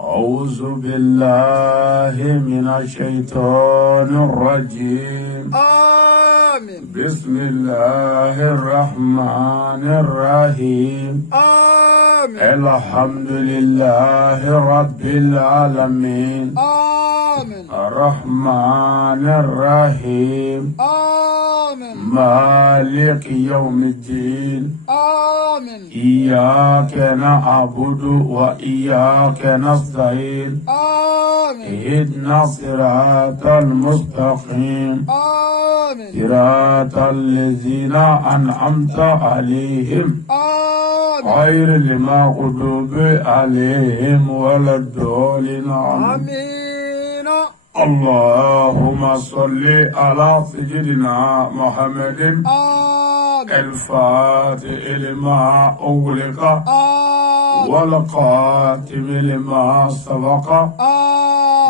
أعوذ بالله من الشيطان الرجيم. آمين. بسم الله الرحمن الرحيم. آمين. الحمد لله رب العالمين. آمين. الرحمن الرحيم. آمين. مالك يوم الدين. آمين. إياك نعبد وإياك نستعين. آمين. اهدنا الصراط المستقيم. آمين. صراط الذين أنعمت عليهم. آمين. غير المغضوب عليهم ولا الضالين. آمين. اللهم صل على سيدنا محمد. آمين. الفاتح لما أغلق والقاتم لما سبق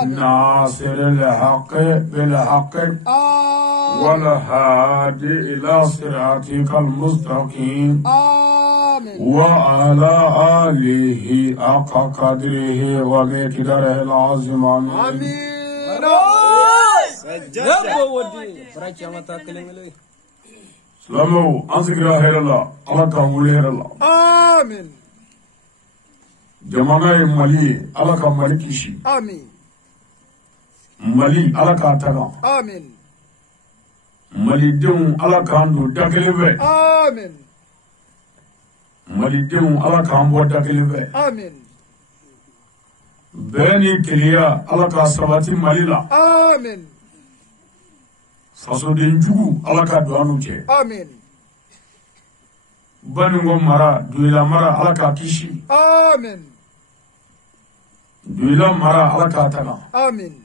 ناصر الحق بالحق والهادي إلى صراطك المستقيم وعلى آله حق قدره ومقداره العظيم. آمين. Slamo, Ansigra Herala, Alaka Muli Herala. Amen. Jamana Mali, Alaka Malikishi. Amen. Mali, Alaka Taga. Amen. Mali Dum Alakandu Dakeleve. Amen. Mali Dum Alakambo Dakeleve. Amen. Beni Kelia, Alaka Sabati Malila. Amen. Faso Denju, Alaka Duanuche. Amen. Banungo Mara, Duila Mara, Alaka Kishi. Amen. Duila Mara, Alaka Taga. Amen.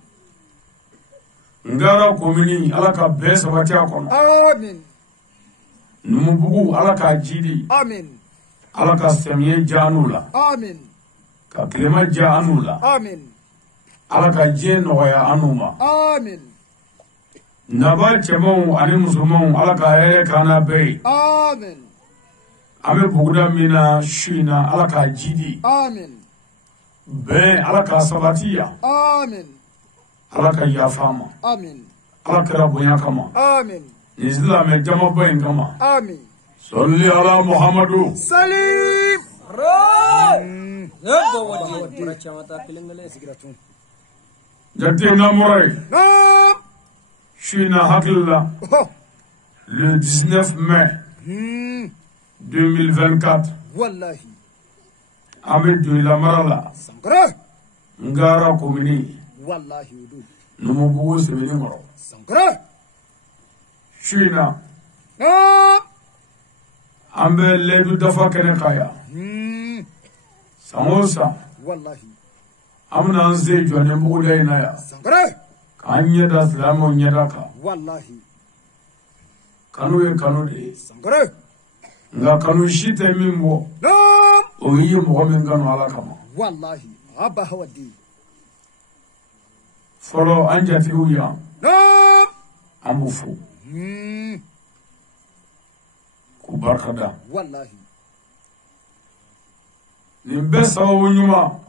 Ngara Komini, Alaka Bes Watiakon. Amen. Numubugu, Alaka Jidi. Amen. Alaka Semye Janula. Amen. Ka Klema Janula. Amen. Alaka Jen Waya Anuma. Amen. Naba Chemon, Animusumon, Alaka Ere Kana Bay. Amen. Ame Buguda Mina, Shina, Alaka Jidi. Amen. Ben, Alaka Sabatia. Amen. Alaka Yafama. Amen. Alaka Rabuyakama. Amen. Nizla me Jama Boy Kama. Amen. Salli ala Muhammadu. Salim. Jati Namurai. Nam. Shina Hakilla. Oh. Le 19 mai 2024. Wallahi. Ame Duila Marala. Sankara. Ngara Komini. Wallahi udu. Numubugu Seminimoro. Sankara. Shina. Nam. Ambe Ledu Dafa Kenekaya. Samosa. Wallahi. Amna Anze Jwane Buguda Inaya. Sankara. Kanyeda Slamo Nyedaka. Wallahi. Kanu ye kanu de. Sankara. Nga kanu shite mimbo. Nam. Oyi Mohamed Gano Alakama. Wallahi. Abba hawadi. Follow Anjati Uya. Nam. Amufu. Kubarkada. Wallahi. Nimbesa Unyuma.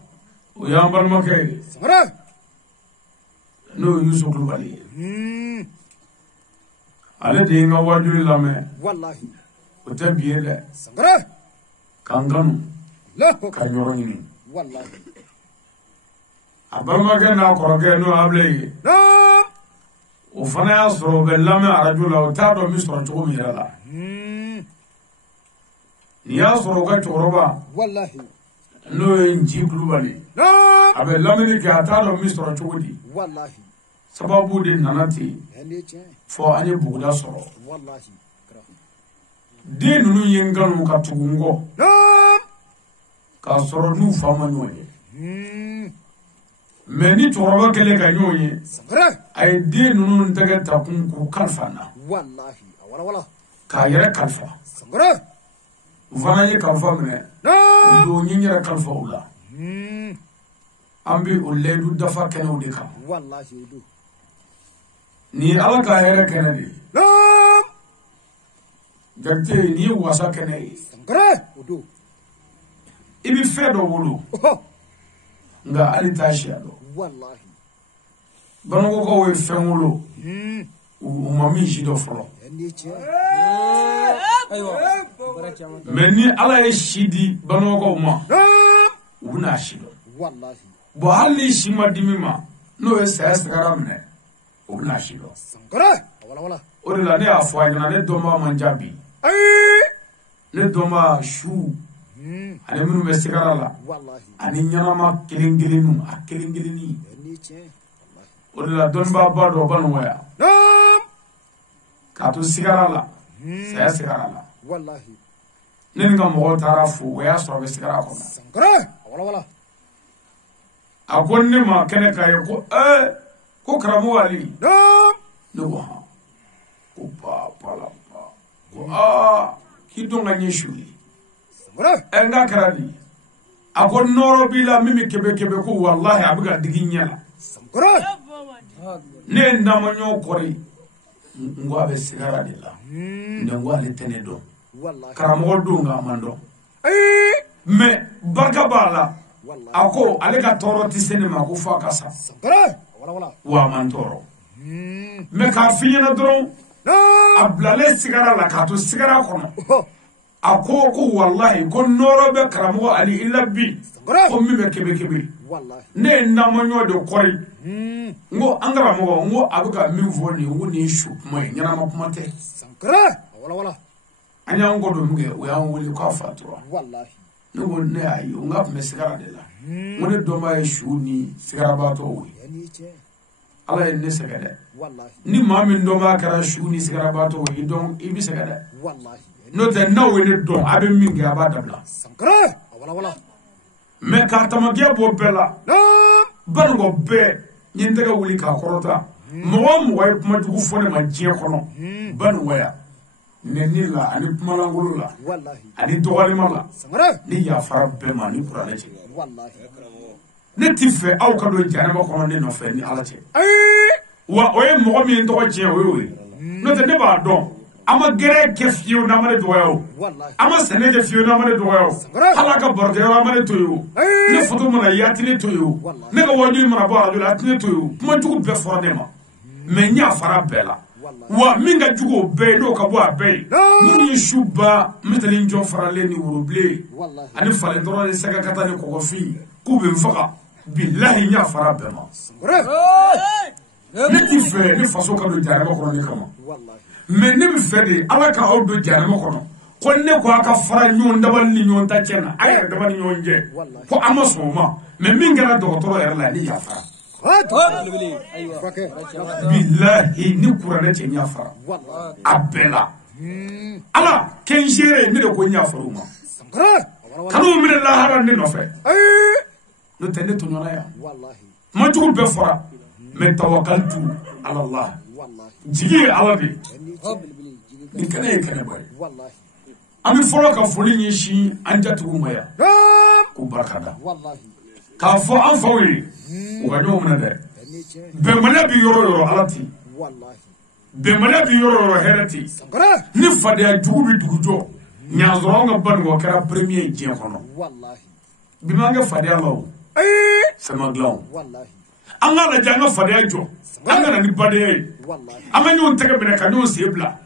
Uyambal Make. Sankara. No Yusuf Lubali. Ale de nga wajuri lame. Wallahi. Ute biele. Sankara. Kanganu. Lahu. Kanyoroni. Wallahi. Abamake na koroke no able. Nam. Ufana ya soro be lame arajula utado misro chuko mirala. Ni ya soro ka choroba. Wallahi. No Nji Lubali. Nam. Abe lamini ke atado misro chuko di. Wallahi. Sababu de nanati. Hendiche. Fo anye buguda soro. Wallahi. De nunu yenganu ka tugungo. Nam. Ka soro nu fama nyoye. Meni choroba kele ka nyoye. Sankara. Ay de nunu ntege takun ku kalfana. Wallahi. Wala wala. Ka yere kalfa. Sankara. Ufana ye kalfa mene. Nam. Do nyinyere kalfa ula. Ambi uledu dafa kene udika. Wallahi udu. Ni ala ka yere kene di. Nam. Jagte ni wasa kene. Sankara. Udu. Ibi fedo wulu. Oh. Nga ali tashi ado. Wallahi. Banoko ko we fenwulu. Umami jido folo. Hendiche. Meni ala ye shidi banoko ma. Nam. Una shido. Wallahi. Bo hali shima dimima. No ye sayasagara mne. Una shido. Sankara. Wala wala. Ode la ne afwa ina ne doma manjabi. Ay. Ne doma shu. Ani minu be sigara la. Wallahi. Ani nyanama kelengilinu. A kelengilini. Hendiche. Ode la donba bado banwaya. Nam. Kato sigara la. Saya sigara la. Wallahi. Nenga mo tarafu we aso be sigara ko. Sankara. Wala wala. Akonni ma kene kay ko ko karamu wali. Nam. No ha. Ko pala pa. Ko ki donga nyeshuli. Sankara. Enga karadi. Akon noro bila mimi kebe ko wallahi abiga diginya. Sankara. Ne ndamanyo kori. Ngwa be sigara de la. Ndangwa le tenedo. Wallahi. Karamo dunga mando. Ay. Me barka bala. Wallahi. Ako ale ka toro tisene ma ko fa kasa. Sankara. Wala wala. Wa man toro. Me ka finyana dron ablale sigara la ka to sigara kono ako wallahi ko noro be karamo ali illa bi ko mi be kebe wallahi ne namonyo de kori ngo angara mo ngo abuka mi voni ngo ni shu mai nyana ma kuma te sankara wala anya ngo do mge o ya woli ko fatwa wallahi ngo ne ayo nga me sigara de la ngone do ma shu ni sigara ba to wi ala en ne sagada wallahi ni mamin do ma kara shu ni sigara ba to wi donc ibi sagada wallahi no te no we ne do abe mingi abada bla sankara wala me ka tamagia bo bela ban go be nyindega wuli ka korota mo way kuma jugu fone ma je kono ban waya ne nilla ani kuma langulu la wallahi ani dogali mala ni ya fara be ma ni qur'an ce wallahi ne tife aw ka do jana ma kono ne no fe ni ala ce wa oye mo mi ndo je we no te ne ba don ama gere ke fiyo na mane doyo wallahi ama sene ke fiyo na mane doyo ala ka borge wa mane toyo ne foto mana yati ne toyo ne ka wajuri mana bo radio la tine toyo kuma jugu be fora ne ma me nya fara bela wa minga jugu be no ka bo abe ni shuba metali njo fara le ni wuruble ani fale doro ne sega kata ne ko fi ku be mfaka billahi nya fara be ma ne ti fe ne faso ka do jare ko ne kama wallahi mais ne bi fede ala ka o do jarama kono ko ne ko aka fara nyon dabal ni nyon ta cena ay dabal ni nyon je ko amaso ma mais min gara docteur er la ni ya fara billahi ni qur'an ce nya fara abela ala ken jere mi de ko nya fara ma kanu min la haran ni no fe no tene to nyona ya wallahi ma jugu be fara mais tawakkaltu ala allah jigi ala de ni kana boy wallahi ami folo ka foli ni shi anja maya ku barkada wallahi ka fo an fawi wa no mun de be mana bi yoro alati wallahi be mana bi yoro herati ni fade ajugu bi dugujo nyaazoro nga ban go kara premier je kono wallahi bi ma nga fade alaw sama glaw wallahi anga la janga fade ajo anga ni bade wallahi ama nyon tege bene ka nyon sebla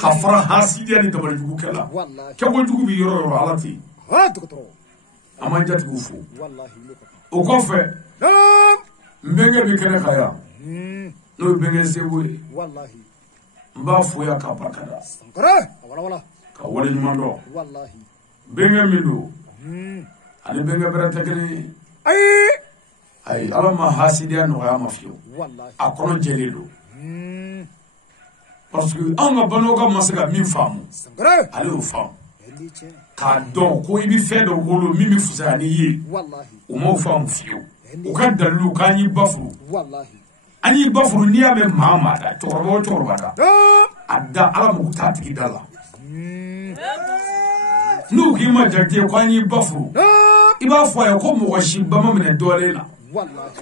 ka fara hasidia ni dabal jugu kala wallahi ke go jugu bi yoro alati ha to ama jat gu fu wallahi o ko fe mbenge bi kene khaya no benge sebwe wallahi mba fu ya ka bakada sankara wala ka wala ni mando wallahi benge mindo ani benge berata kene ay alama hasidia no ya mafiyo wallahi akono jelelo parce que on a banoga masaka min famu ale o famu ka don ko ibi fe do wolo mimi fusani yi wallahi o mo famu fiyo o ka dalu ka ni bafuru wallahi ani bafuru ni ame mama da torba da adda ala mu ta tigi dala nu ki ma jarte ko ani bafuru iba fo ya ko mo washi bama mene dole la wallahi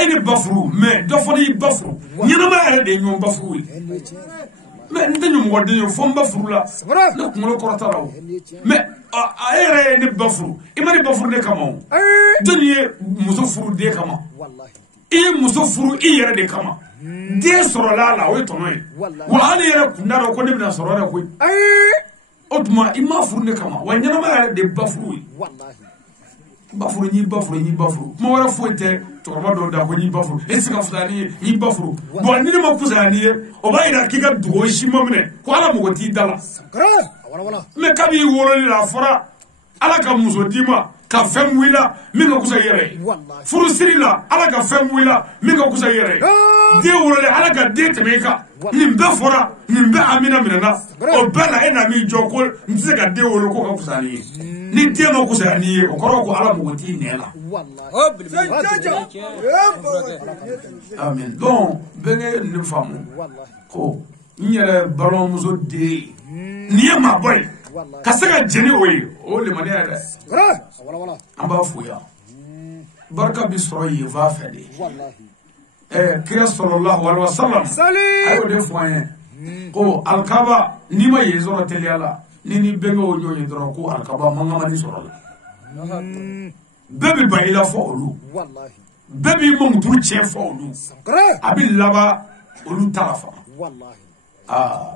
eni bafuru mais do fodi bafuru nyina ma ala de nyom bafuru mais nte nyom wode yo fo bafuru la na kulo korata rawo mais ayere ni bafuru imani bafuru de kama doniye muso furu de kama wallahi e muso furu e yere de kama de soro la o tono yi wa ali yere kundaro ko de bina soro ra ko otuma ima furu de kama wa nyina ma ala de bafuru wallahi bafuru kuma wara foite to ba do da ko ni bafuru esika fudani ni bafuru bo ni ma kuzani o ba ira kika dugo shi mamne ko ala mo ti dala wala me kabi wolo ni la fora ala ka muso dima ka fem wila minga kusa yere furu sirila ala ka fem wila minga kusa yere de wolo le ala ka de temeka nimbe fora nimbe amina minana o bala ena mi joko nse ka de wolo ko ka kusani ni tema kusani o koro ko ala mo ti nela amen donc benge ni famu ko nyere balon muso de ni ma boy kasaka jeni oyi o le mane ada wala amba fuya barka bi soroyi va fede wallahi kira sallallahu alaihi wasallam ayo de foyen ko alkaba ni ma yezoro teliala ni bengo o nyonyi dro ko alkaba manga mani sorola bebi bayila fo olu wallahi bebi mo mutu che fo olu abi laba olu talafa wallahi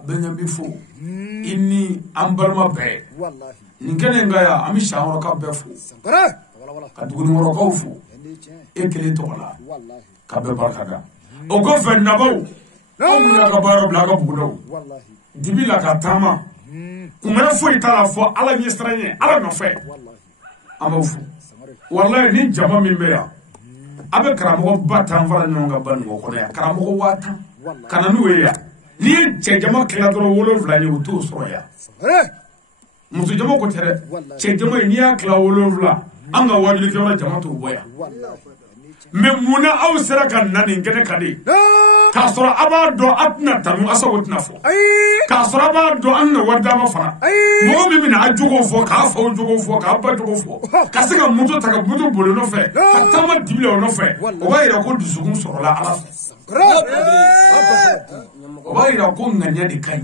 benyamin fo inni ambalma be wallahi ninkene ngaya ami shawara ka be fo sankara wala ka duguni woro ko fo e kele to la wallahi ka be barkada o go fe nabaw o muna ka baro bla ka bugudo wallahi dibila ka tama kuma fo itala fo ala mi stranye ala no fe wallahi amafu wallahi ni jama min be ya abe karamo batan fara nyonga bango ko ya karamo wata kana nuwe ya ni che jama kila doro wolo vlani utu so ya musu jama ko tere che jama ni ya kila wolo vla anga wajuli ke wala jama to boya memuna aw sera kan nani ngene kadi ka sura aba do atna tanu asawutna fo ka sura aba do anna warda ma fara mo mi mina ajugo fo ka fo jugo fo ka ba jugo fo ka singa muto taka muto bolo no fe ka tama dibile no fe o ba ira ko dusugun soro la ala o ba ira ko nganya de kai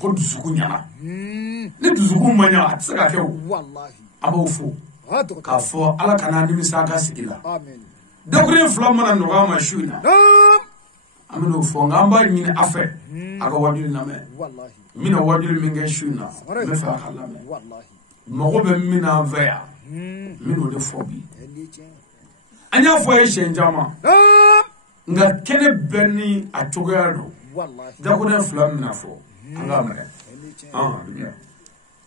ko dusugun yana ni dusugun manya tsaka ke wallahi aba fo ka fo ala kana ni misaka sigila amen dokre flamana no ga ma shuina amino fo ngamba ni afe aga wadul na me wallahi mina wadul minga shuina me fa khala me wallahi mo be mina vea mino de fobi anya fo e shenjama nga kene beni atugado wallahi da ko na flamana fo anga me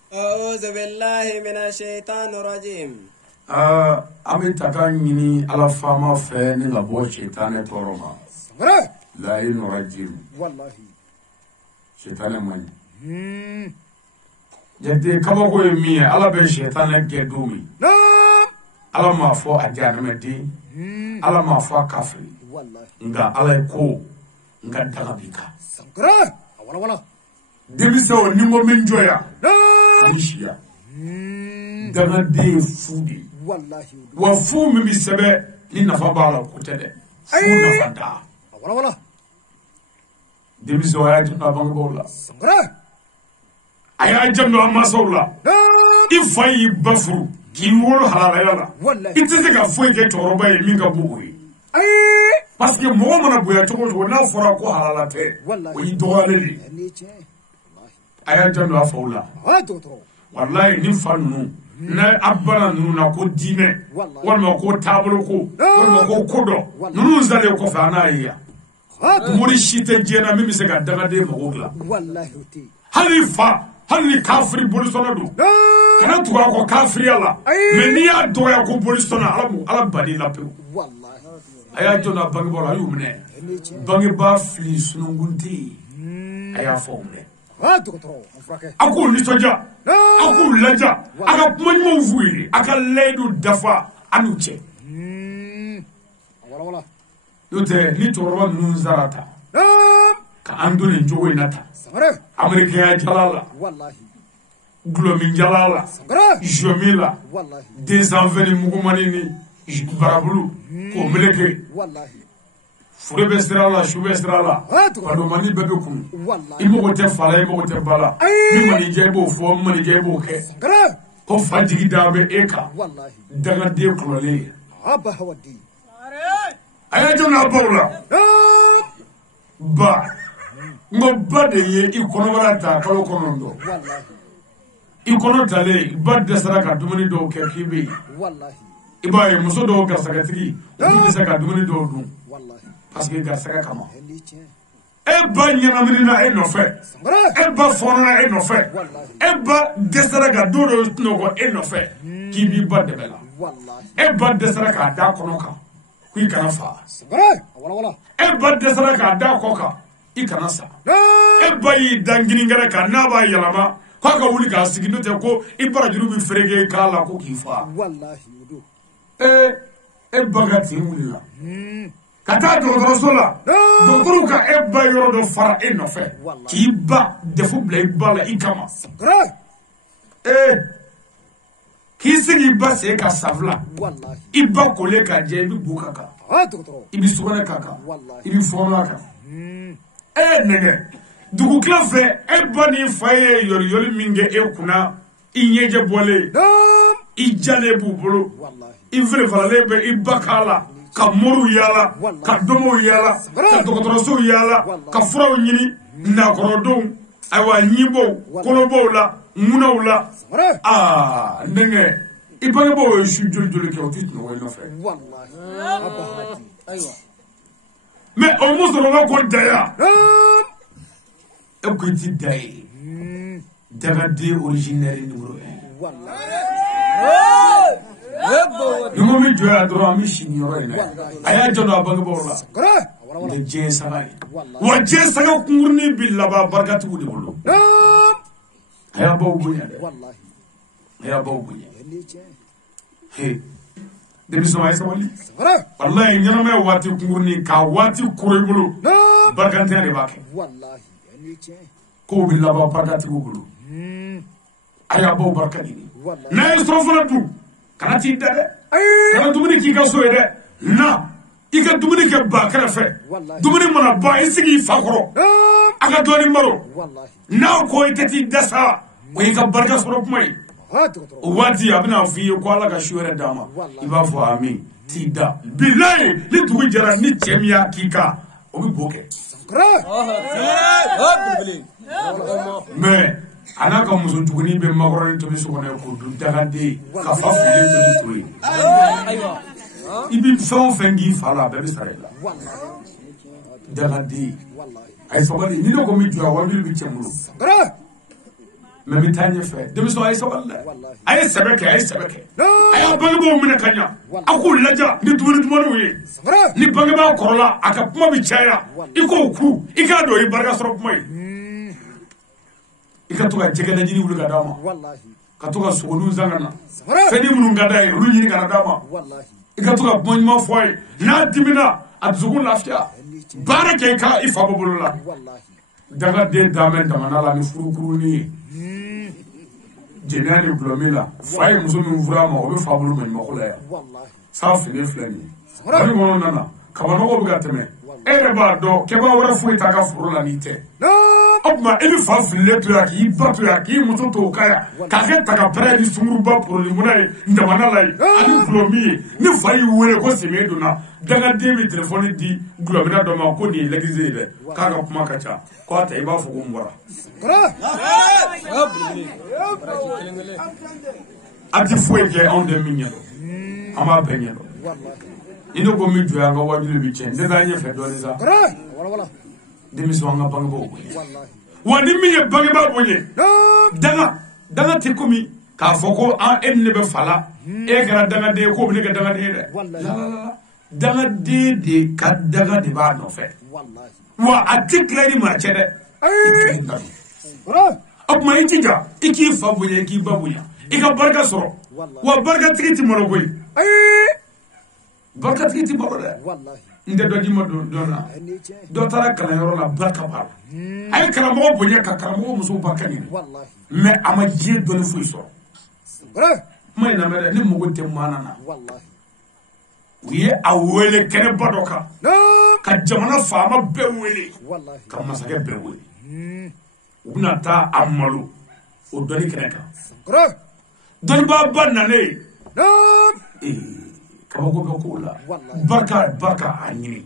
أعوذ بالله من الشيطان الرجيم ami taka nyini ala fama fe ni la bo shaytan toroma la in rajim wallahi shaytan man jade kama ko mi ala be shaytan ge dumi ala ma fo ajana medi ala ma fo kafri wallahi nga ala ko nga dalabika sankara wala demise o ningo min joya aisha dana de fudi wallahi wa fu mi sebe ni nafa bala ko tede fu nafa da wala demise o ya jina bangola sankara aya jamno amasola ifayi bafuru ki wolo halala yala wallahi itise ka fu ke toroba e mi ka buuri parce que mo mana buya to ko na fora ko halala te o yi dogale aya jamno afola wallahi ni fannu na abana nuna ko dine walma ko tablo ko walma ko kodo nunu zale ko fa na iya muri shite jena mimi se ga daga de mogla wallahi hali kafiri bolisona do kana tuwa ko kafiri ala meni ya do ya ko bolisona ala badi la pe wallahi aya jona bangi bola yumne bangi ba fli sunungunti aya fomne aku ni soja aku laja aka kumanyo vuili aka ledu dafa anuche wala yote ni torwa nunzarata ka andone njogo inata amerika ya jalala wallahi glomin jalala jomila wallahi desanveni mugumanini barabulu ko meleke wallahi furebe sirala shube sirala pado mani bebe kun imo te fala imo te bala ni mani jebo fo mani jebo ke ko fajigi dabe eka wallahi daga de klole aba hawadi aya jona bawla ba ngo bade ye ikono barata kalo konondo wallahi ikono tale badde saraka dumuni do ke kibe wallahi ibaye muso do garsaka tigi ni saka dumuni do dum wallahi parce que garsaka kama e ba nyanamina e no fe e ba fonona e no fe e ba desaraka do no ko e no fe kibi badde bela wallahi e ba desaraka da kono ka ku kana fa wala e ba desaraka da koka i kana sa e ba yi dangini ngara ka na ba yalama ko ka wuli ka sigi no te ko i barajuru bi frege kala ko ki fa wallahi wudu e bagati wulila kata dɔgɔtɔrɔso la dɔgɔtɔrɔw ka e ba yɔrɔ dɔ fara e nɔfɛ k'i ba defu bila i ba la i kama k'i sigi i ba sen ka safila i ba kole ka jɛ i bi bu ka kan i bi sugunɛ ka kan i bi fɔnɔ kan nɛgɛ dugu tila fɛ e ba ni fa ye yɔriyɔri min kɛ e kunna i ɲɛjɛ bɔlen i jalen b'u bolo i ferefaralen bɛ i ba k'a la ka moru yala ka domo yala ka dogotoroso yala ka furaw ɲini nakɔrɔdenw ayiwa ɲibow kolobow la ŋunaw la ndenkɛ i bangebaaw ye su joli joli kɛ o tɛ sunɔgɔ i nɔfɛ mais o musokɔrɔba ko daya e ko i ti da ye dagaden originaire numéro 1 ni ko min jɔya dɔrɔn an bɛ si nin yɔrɔ in na a y'a jɔ don a bangebaaw la ni diɲɛ saga ye wa diɲɛ saga kunkurunin bi laban barikatigiw de bolo a y'a baw bonya dɛ a y'a baw bonya denmisɛnw a ye sabali walayi ɲɛnamaya waati kunkurunin k'a waati koro i bolo barikantanya de b'a kɛ kow bɛ laban barikatigiw bolo a y'a baw barika ɲini n'a ye surafana dun kana t'i da dɛ kana dumuni k'i ka so ye dɛ na i ka dumuni kɛ ba kɛrɛfɛ dumuni mana ban i sigi i fa kɔrɔ a ka dɔɔnin baro n'a ko i tɛ t'i dɛsɛ o y'i ka barika sɔrɔ kuma ye o waati a bɛna f'i ye ko ala ka su wɛrɛ d'a ma i b'a fɔ amin t'i da bilayi ni dugu jɛra ni cɛ min y'a k'i kan o bɛ bo kɛ mais a n'a ka muso jugunin bɛ makɔrɔni tobi so kɔnɔ k'o dun dagaden ka fa fililen tobi to ye i bɛ fɛn o fɛn k'i fa la a bɛɛ bɛ sara i la dagaden a ye sabali ni ne ko min jɔ a wajulu bɛ cɛ bolo mais bɛ taa ɲɛfɛ denmisɛnw a ye sabali dɛ a ye sɛbɛ kɛ a ye sɛbɛ kɛ a y'a bangebaaw minɛ ka ɲa a k'u laja ni dumuni dumanniw ye ni bangebaa kɔrɔla a ka kuma bɛ caya i k'o ku i k'a dɔn o ye barika sɔrɔ kuma ye i ka to ka jɛgɛ najini wuli ka d'a ma ka to ka sogoninw san ka na fɛnni minnu ka d'a ye olu ɲini ka na d'a ma i ka to ka kuma ɲuman fɔ a ye n'a dimina a dusukun lafiya baara kɛ i fa bɔ bolo la dagaden damɛ damana la ni furukurunin ye jɛnɛya ni gulɔmi la fa ye muso min furu a ma o bɛ fa bolo maɲumako la yan san fini filɛ nin ye wari kɔnɔ nana kabanɔgɔ bɛ ka tɛmɛ e yɛrɛ b'a dɔn kɛbaa wɛrɛ foyi t'a ka foro la n'i tɛ o tuma e bɛ fa fililen to yan k'i ba to yan k'i muso to o ka yan k'a kɛ tagapɛrɛ ni sunguruba porolimuna ye ndamana la ye ani gulɔmi ye ni fa y'i wele ko sɛmɛ donna dangaden bɛ telefɔni di gulɔmina dɔ ma ko nin ye lɛgize ye dɛ k'a ka kuma ka ca k'a ta i b'a fɔ ko n bɔra a tɛ foyi kɛ anw tɛ min ɲɛdɔn an b'a bɛɛ ɲɛdɔn i ne ko min jɔ an ka wajulu bi cɛ n tɛ taa ɲɛfɛ dɔɔnin sa denmisɛnw an ka bangebaaw bonya wa ni min ye bangebaa bonya danga tɛ komi k'a fɔ ko e ni ne bɛ fa la e kɛra dangaden ye k'o bɛ ne kɛ dangaden ye dɛ dangaden de ka danga de b'a nɔfɛ wa a tɛ tila ni maa cɛ dɛ o tuma i jija i k'i fa bonya i k'i ba bonya i ka barika sɔrɔ wa barikatigi tɛ malo koyi barikatigi tɛ balo dɛ n tɛ dɔ d'i ma dɔ la dɔ taara kalanyɔrɔ la barika b'a la a ye karamɔgɔ bonya ka karamɔgɔ muso barika ɲini mais a ma diɲɛ dɔnni foyi sɔrɔ kuma in lamɛn dɛ ne mago tɛ maana na u ye a wele kɛnɛba dɔ kan ka jamana faama bɛɛ wele ka masakɛ bɛɛ wele u bɛna taa a malo o dɔnni kɛnɛ kan dɔnnibaaba nalen kabako bɛ k'o la barika a ɲini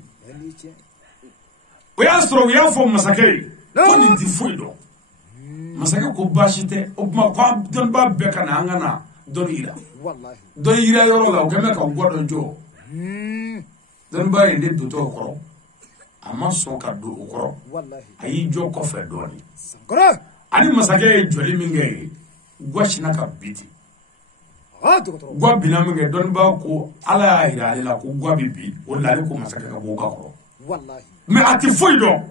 o y'a sɔrɔ u y'a fɔ masakɛ ye ko nin tɛ foyi dɔn masakɛ ko baasi tɛ o tuma ko dɔnnibaa bɛɛ ka na an ka na dɔnni yira dɔnni yira yɔrɔ la u kɛn bɛ ka gwa dɔ jɔ dɔnnibaa ye ne dotɔ o kɔrɔ a ma sɔn ka don o kɔrɔ a y'i jɔ kɔfɛ dɔɔnin ani masakɛ ye jɔli min kɛ ye gwa sinna ka biti gwa bina min kɛ dɔnnibaa ko ala y'a yira ale la ko gwa bɛ bi o la ale ko masakɛ ka bɔ o ka kɔrɔ mais a tɛ foyi dɔn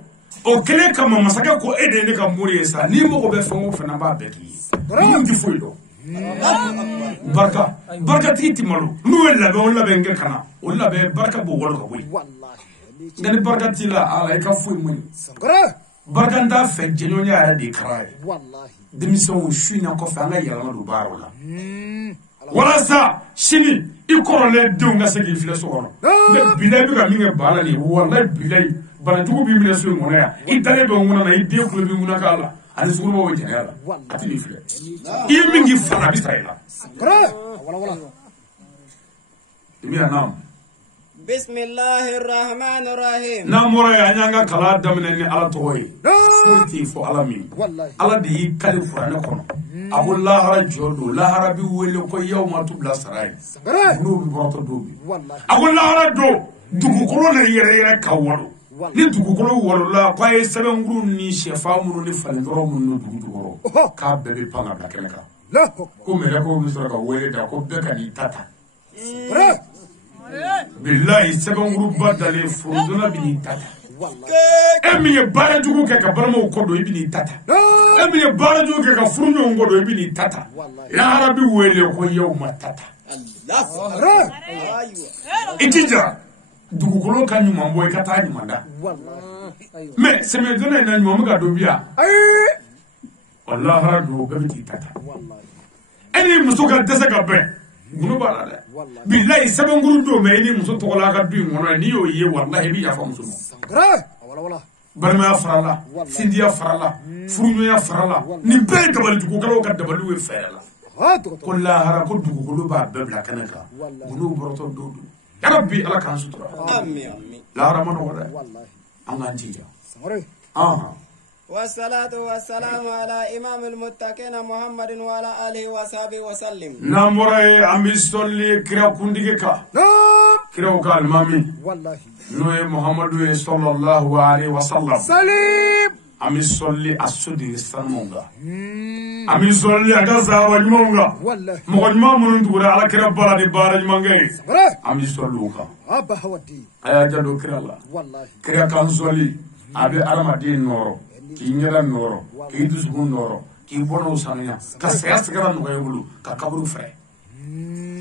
o kɛlen kama masakɛ ko e de ye ne ka mori ye sa n'i mago bɛ fɛn o fɛn na n b'a bɛɛ k'i ye min tɛ foyi dɔn barikatigi tɛ malo n'u ye labɛn o labɛn kɛ ka na o labɛn barika b'o walo ka bɔ yen nka ni barika t'i la ala i ka foyi man ɲi barika n t'a fɛ jɛɲɔgɔnya yɛrɛ de ye kara ye denmisɛnw su in na kɔfɛ an ka yɛlɛma don baaraw la walasa sini i kɔrɔlen denw ka se k'i filɛ so kɔnɔ mais bilayi bɛ ka min kɛ baara nin walayi bilayi banajugu b'i minɛ so in kɔnɔ yan i dalen bɛ ŋuna na i den kulo bɛ ŋuna k'a la ani sukɔrɔbaw bɛ jɛnɛya la a tɛ n'i filɛ i ye min k'i fa la a bɛ sara i la i bɛna naamu بسم الله الرحمن الرحيم نامورا يا نيانغا كلا دمنني على توي سوتي فو علامي على دي كالي قران كون ابو الله رجودو لا ربي ولي كو يوم تبلا سراي نو بروتو دوبي ابو الله رجو dugu kolo na yere kawalo ni dugu kolo wolo la kwa ye seben nguru ni shefa munu ni falendoro munu dugu ka bebe panga bla keneka ko mere ko misra ka wele da ko be ka ni tata billahi seben nguru badale furuduna bi ni tata emi ye bara dugu ke ka barama ko do ibi ni tata emi ye bara dugu ke ka furunyo ngodo ibi ni tata ya arabi wele ko yawma tata Allah itija dugukolo ka ɲuman bɔ i ka taa ɲuman da mais sɛmɛdonna in na ɲuman bɛ ka dɔ bi yan walahara do bɛɛ bɛ t'i ta ta e ni muso ka dɛsɛ ka bɛn gunu b'a la dɛ bilayi sɛbɛnkuru don mɛ i ni muso tɔgɔla ka du in kɔnɔ n'i y'o ye walahi i bɛ yafa muso ma balimaya farala sindiya farala furuɲɔgɔnya farala nin bɛɛ ye dabali dugukolow ka dabaliw ye fɛɛrɛ la ko lahara ko dugukolo b'a bɛɛ bila kɛnɛ kan gunu bɔrɔtɔ do do يا ربي على كان سترة لا رمنا ولا أنا جيجا والصلاة والسلام على إمام المتقين محمد وعلى آله وصحبه وسلم ناموراي أمي صلي كرا كونديكا كرا وكال مامي نوي محمد صلى الله عليه وسلم سليم أمي صلي أسودي سلمونغا أمي صلي أجازا وجمونغا مغنما من دورة على كرا بلادي بارج مانغي أمي صلوكا أبا هودي أيا جدو كرا لا كرا كان صلي أبي أرمادين نورو كينيرا نورو كيدوسبون نورو كيبونو سانيا كسياس كرا نغيبلو ككبرو فري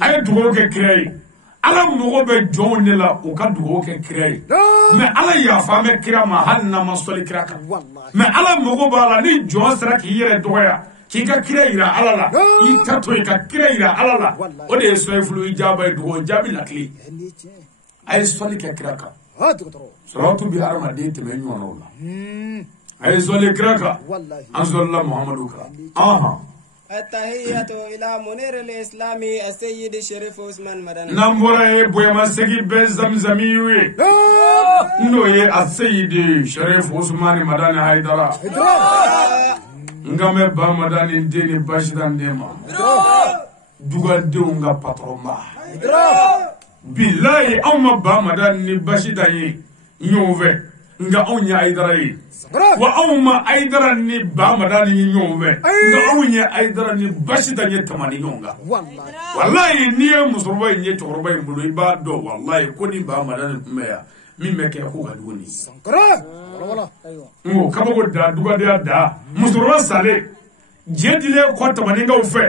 أي دوغو كراي ala mogo be jon ne la o ka dugo ke kire mais ala ya fa me kira ma hanna ma soli kira ka mais ala mogo ba la ni jon sera ki yere doya ki ka kire ira ala la i ka to ka kire ira ala la o de so fulu ijaba dugo jabi la kli ay soli ke kira ka salatu bi arma de te me nyono la ay soli kira ka anzalla muhammadu ka التحية إلى منير الإسلامي السيد الشريف عثمان مدني نمبر بويما سيجي بزمزميوي نوي السيد الشريف عثمان مدني هيدرا ngame ba madani deni bashidan dema duga deunga patroma billahi amma ba madani bashidan yi nyove nga onya aidara yi wa awma aidara ni ba madani nyove nga onya aidara ni bashidan yi tamani nyonga wallahi ni musurba yi choroba yi bulu iba do wallahi ko ni ba madani meya mi meke ko ga duguni wala ngo kabago da duga da musurba sale jedile ko tamani nga ufe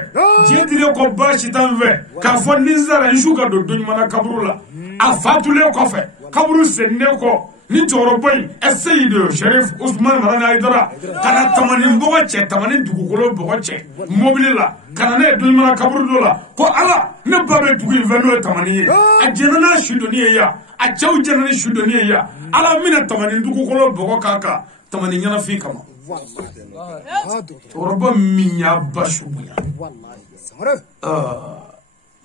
jedile ko bashidan ve ka fo nizara nshuka do dunyumana kaburula afatule ko fe kaburu senne ko ni choroboy essayde Sharif Ousmane Marana Aidara kana tamani mbogo che tamani dugukolo bogo che mobile la kana ne dunyumana kaburu dola ko ala ne babe dugu inveno tamani a jenana shudoni ya a chaw jenana shudoni ya ala mina tamani dugukolo bogo kaka tamani nyana fi kama chorobo minya bashubuya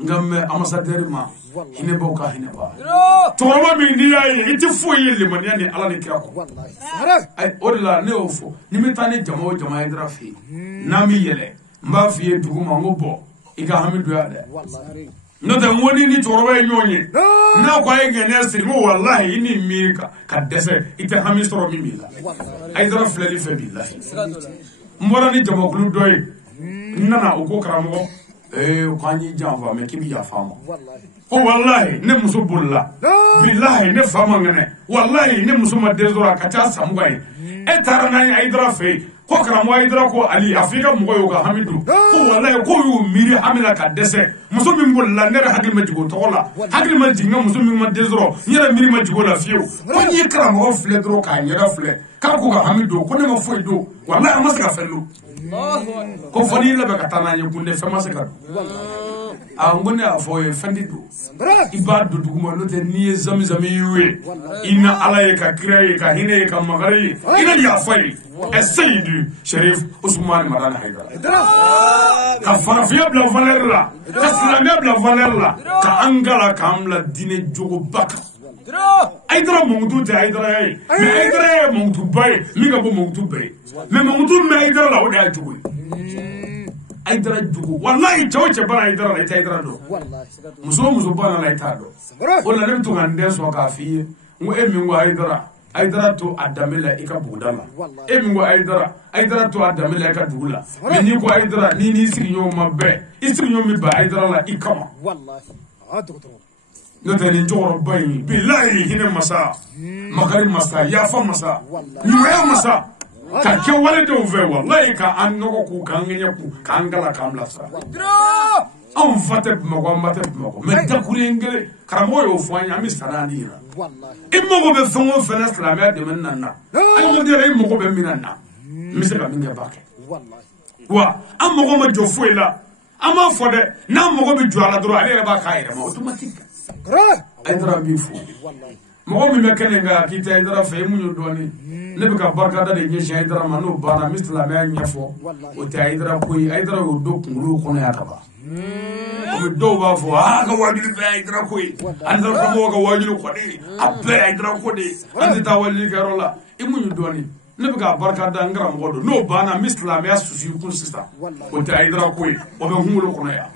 ngamme ambassadeur ma hine boka hine ba chorobo mi ni yayi iti foyi limani ani ala ni kira ko ay odla ne ofo ni metane jama idra fi nami yele mba fi dugu ma ngobo iga hamidu ya de no da woni ni chorobo nyonye na kwa ngene siri mo wallahi ini mika ka dese ite hamistro mi mila aidra flali fe billahi mbora ni jama kulu doy nana uko karamo kwani janfa me kibi ya fama ko wallahi ne muso bulla billahi ne fama ngene wallahi ne muso ma dezora kata samgay e tarana aidra fe ko karamo aidra ko ali afika mugo ga hamidu ko wallahi ko yu miri hamila ka dese muso min bulla ne hakil ma jigo tola hakil ma jinga muso min ma dezoro nyera miri ma jigo la fiu ko ni karamo fle dro ka nyera fle ka ko ga hamidu ko ne ma foi do wallahi ma saka fellu ko fani la be katana ye gunde fema se ka ngone afoye fandido ibadu duguma note ni zamzami yuwe ina ala ye ka kiraye ka hine ka magari ina ya fai السيد شريف عثمان مران حيدر كفرافيا بلا فاليرلا كسلاميا بلا فاليرلا كأنغلا كاملا دين جوجو باك Aïdara Moutou te Aïdara ye. Mais Aïdara ye Moutou baye. Minga bo Moutou baye. Mais Moutou me Aïdara la o de Aïdou. Aïdara Djougou. Wallahi chawe bana Aïdara la ita Aïdara do. Muso bana la ita do. O la nem to ngande so ka fi. Ngo emi ngo Aïdara. Aïdara to adamela ika budala. Emi ngo Aïdara to adamela ika dugula. Mais ni ko Aïdara ni signyo mabbe. Isignyo mi ba Aïdara la ikama. Wallahi. Docteur. Notani njoro bayi billahi hine masa makari masa yafa masa nyuya masa ka ke wale de uve wallahi ka annogo ku kangenya ku kangala kamlasa on fate mako mais takuri ngere karamo yo fanya mi sanani na wallahi immo be fongo fena islamia de menna ay mo dire immo be minana mi se ka minga bake wallahi wa ammo ma jofuela ama fode na mo be juala dro ale ba khaire ma automatique Aïdara bifo mo mi mekenenga kita Aïdara fe munyo doni ne be ka barka da de nyeshi Aïdara mano bana misla me anyafo o te Aïdara koyi Aïdara o do kungulu kono ya kaba o do ba fo ka wajulu be Aïdara koyi andara ko ga wajulu ko de abbe Aïdara ko de andi tawali garola e munyo doni ne be ka barka da ngara mo do no bana misla me asusi kun sista o te Aïdara koyi o be kungulu kono ya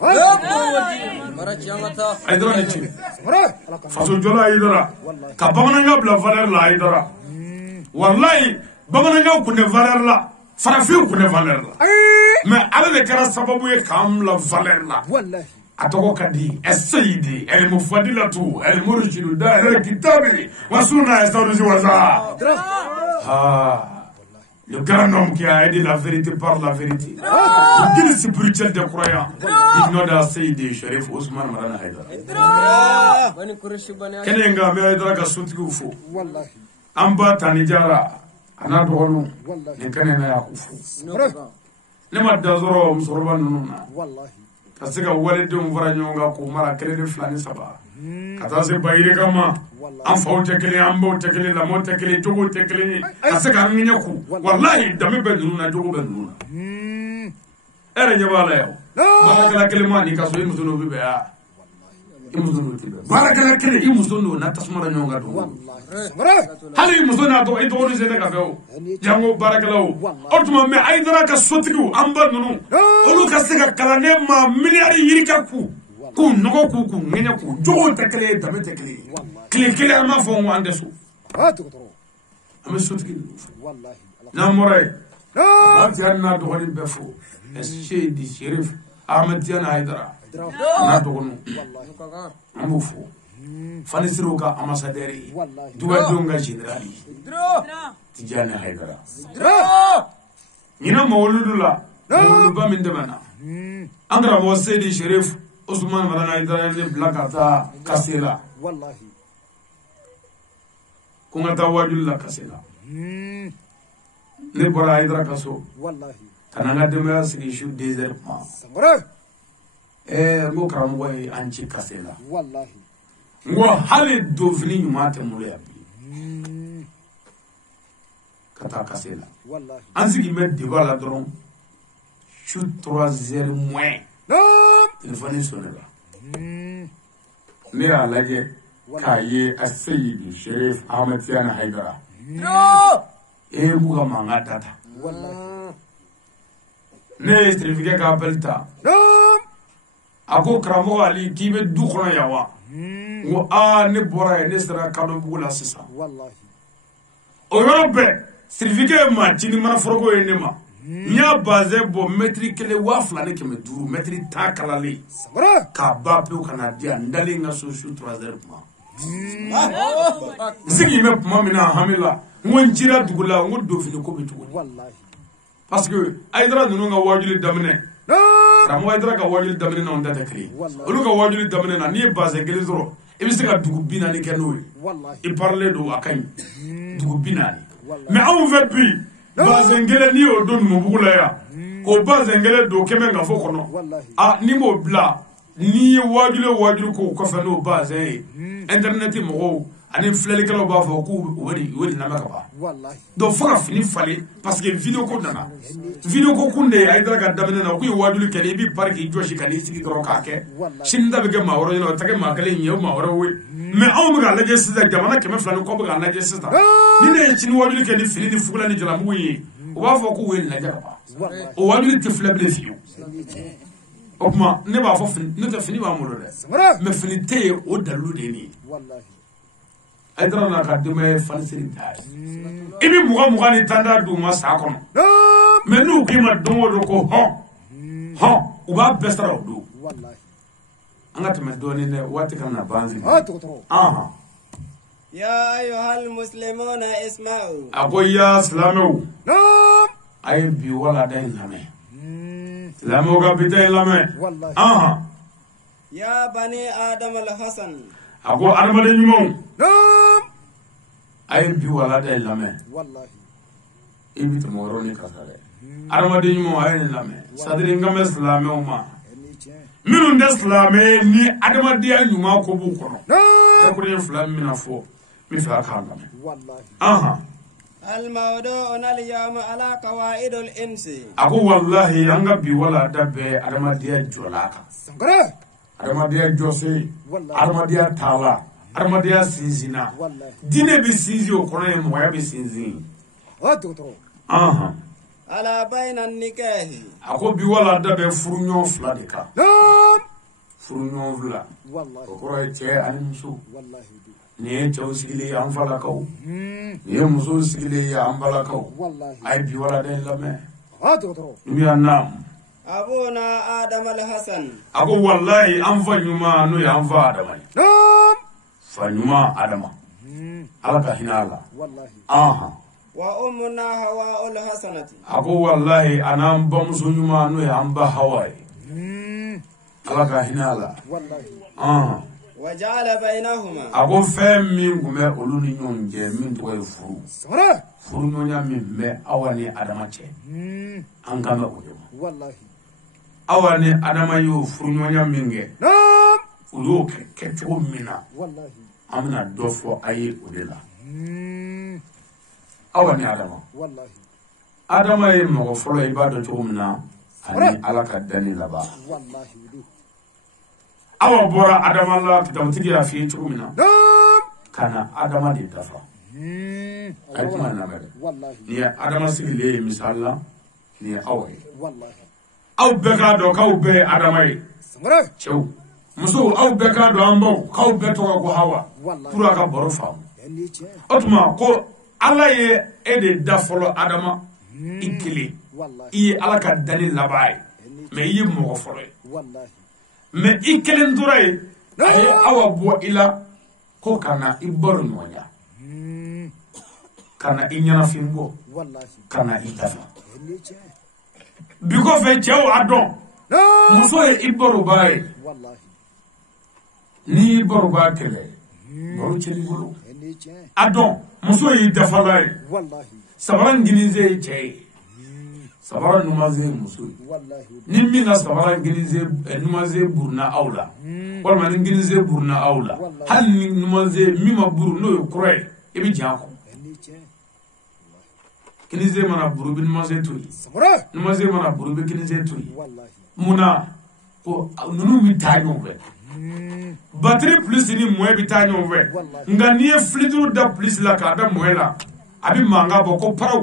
Aïdara ne ci faso jola Aïdara ka bamananga bla valeur la Aïdara wallahi bamananga ku ne valeur la farafi ku ne valeur la mais ala le kara sababu e kam la valeur la wallahi atoko kadi as-sayyidi al-mufadilatu al-murshidu da al-kitabi wa sunna yastaruzi waza le grand homme qui a aidé la vérité par la vérité. Le guide spirituel des croyants. Ibnoda Seydi Sharif Ousmane Marana Haïdara. Kenenga me Haïdara ka sutiki ufo. Amba tanijara anadonu. Nekanena ya kufu. Nema dazoro msoroba nununa. Kasika walide mvaranyonga ko mara kelele flani saba. Katase bayire kama an faw tekele an baw tekele la mo tekele jogo tekele kasika nginya ku wallahi dami be nuna jogo be nuna ere nyabala yo barakala kelema ni kaso imu sono bibe ya imu sono tibe barakala kele imu sono na tasmara nyonga do hali imu sono to ito onu zene ka feo jango barakala o otuma me Aïdara ka sotigu amba nunu olu kasika kala ne ma miliyari yirika ku ku nogo ku ngenya ku jogo tekele dame tekele kile ama fo mo ande so am sotki wallahi na moray ba tiana do woni befo Seydi Sharif Ahmed Tidiane Haïdara na do no wallahi am fo fani siruka ambassadeur duwa donga general Tidiane Haïdara ñina mawludula ba min demana andra mo Seydi Sharif Ousmane Marana Haïdara ne blakata kasela wallahi kungata wajul la kasela ne bora Haïdara kaso wallahi tananga demaya sigi shu désertement ngo kramgo anchi kasela wallahi ngo hale dovni nyumate muleya bi kata kasela wallahi ansigi met dibala dron shu 3h moins téléphone sonera ne ya laje kaye as-Sayyid Sharif Ahmed Tidiane Haïdara buga manga data wallahi ne certificat ka belta ako kramo ali kibe du khono yawa wo ne bora ne sera kado bugula sisa wallahi o yobe certificat ma tini mana forogo enema nya base bo metri kele wafla ne keme duru metri ta kalale ka ba pe kana dia ndale nga so 3h sigi me mamina hamila ngonjira dugula ngodo fini ko bitu wallahi parce que Aïdara nunu nga wajuli damine ramo Aïdara ka wajuli damine na onda takri olu ka wajuli damine na ni base ngeli zoro e bi se ka dugu bina ni kenoy wallahi il parlait do akay dugu bina mais on veut bi base ngele ni o don mo bugula ya ko base ngele do keme nga fo kono ni mo bla ni wajuli ko ko fa no base internet mo ani filɛlikɛlaw b'a fɔ k'u wari lamɛn ka ban wallahi donc fo ka fini falen parce que vidéo ko nana vidéo ko kun de ye Haidara ka daminɛ na k'u ye wajuli kɛ i b'i pari k'i jɔsi ka n'i sigi dɔrɔn k'a kɛ sini ta bɛ kɛ maa wɛrɛ ɲɛna o tɛ kɛ maa kelen ɲɛ o maa wɛrɛ we mais anw bɛ k'a lajɛ sisan jamana 200 ni kɔ bɛ k'a lajɛ sisan ni ne ye sini wajuli kɛ ni fini ni fugula ni jalamugu ye o b'a fɔ k'u ye lajɛ ka ban o wajuli tɛ filɛ bilen fiyewu o tuma ne b'a fɔ fini ne tɛ fini b'an bolo dɛ mais fini tɛ yen o dalilu de ye nin ye Haidara n'a ka denbaya ye fanisiri da ye i bɛ 20 ni tan da d'u ma sa kɔnɔ mais n'u k'i ma don o don ko hɔn u b'a bɛɛ sara o don an ka tɛmɛ dɔɔnin dɛ waati kana na ban يا أيها المسلمون اسمعوا أقول يا سلامو أي بي ولا دين لامي سلامو كابتن لامي يا بني آدم الحسن أقول أنا بدي نمو أي بي ولا دين لامي والله إبي تموروني كذا أنا بدي نمو أي لامي سادري نعمة سلامو ما منو ده سلامي ني أدم ديا نيوما كوبو كونو يقولين فلان منا فو مفعل كلامه والله الموضوع اليوم على قواعد الإنس أقول والله أنغا بي ولا دبي أدم ديا جولاكا أدم ديا جوسي أدم ديا تالا أدم ديا سيزينا دين بسيزي وكونا يمويا بسيزي على بين النكاه أقول بي ولا دبي فرنيو فلاديكا فرنيو فلا والله وكورا يتشي أنمسو والله ni cɛw sigilen ye an falakaw ni ye musow sigilen ye an balakaw a ye bi wala den lamɛn n'u y'a naam abuna adam al-hasan a ko wallahi an fa ɲuman n'o ye an fa adama ye fa ɲuman adama ala ka hinɛ a la wa ummuna hawa al-hasanati a ko wallahi a n'an bamuso ɲuman n'o ye an ba hawa ye ala ka hinɛ a la وجعل بينهما أقول فهم من قمة أولوني يوم جمين توي فرو فرو نونا من ما أواني أدماتي أنكما أقول والله أواني أدما يو فرو نونا منه أولو كتو منا والله أمنا دوفو أي أودلا أواني أدما والله أدما يمغفر إبادة تومنا أني على كدني لبا والله awa bora adama la kitabutigi ya fiye cogo min na kana adama de dafa ay kuma na mere ni ye adama sigilen ye misali la ni ye aw ye aw bɛɛ k'a dɔn k'aw bɛɛ ye adama ye cɛw musow aw bɛɛ k'a dɔn an baw k'aw bɛɛ tɔgɔ ko hawa pour a ka baro faamu o tuma ko ala ye e de da fɔlɔ adama i kelen i ye ala ka dani laban ye mais i ye mɔgɔ fɔlɔ ye mais i kelen tora ye a ye awa bɔ i la ko ka na i baro ɲɔgɔnya ka na i ɲɛnafin bɔ ka na i dafa bi kɔfɛ cɛw a dɔn muso ye i baroba ye ni i baroba kɛlɛ baro cɛli bolo a dɔn muso ye i dafala ye sabara nginize ye cɛ ye sabara numaze muso ni min ka sabara numaze buruna aw la walima ni nginize buruna aw la hali ni numaze min ma buru n'o ye kura ye i bɛ jɛn a kɔ nginize mana buru i bɛ numaze to yen numaze mana buru i bɛ nginize to yen munna ko ninnu bɛ taa ɲɔgɔn fɛ batiri plus ni mɔɛ bɛ taa ɲɔgɔn fɛ nka n'i ye filituru da plus la k'a da mɔɛ la a bɛ mankan bɔ ko paraw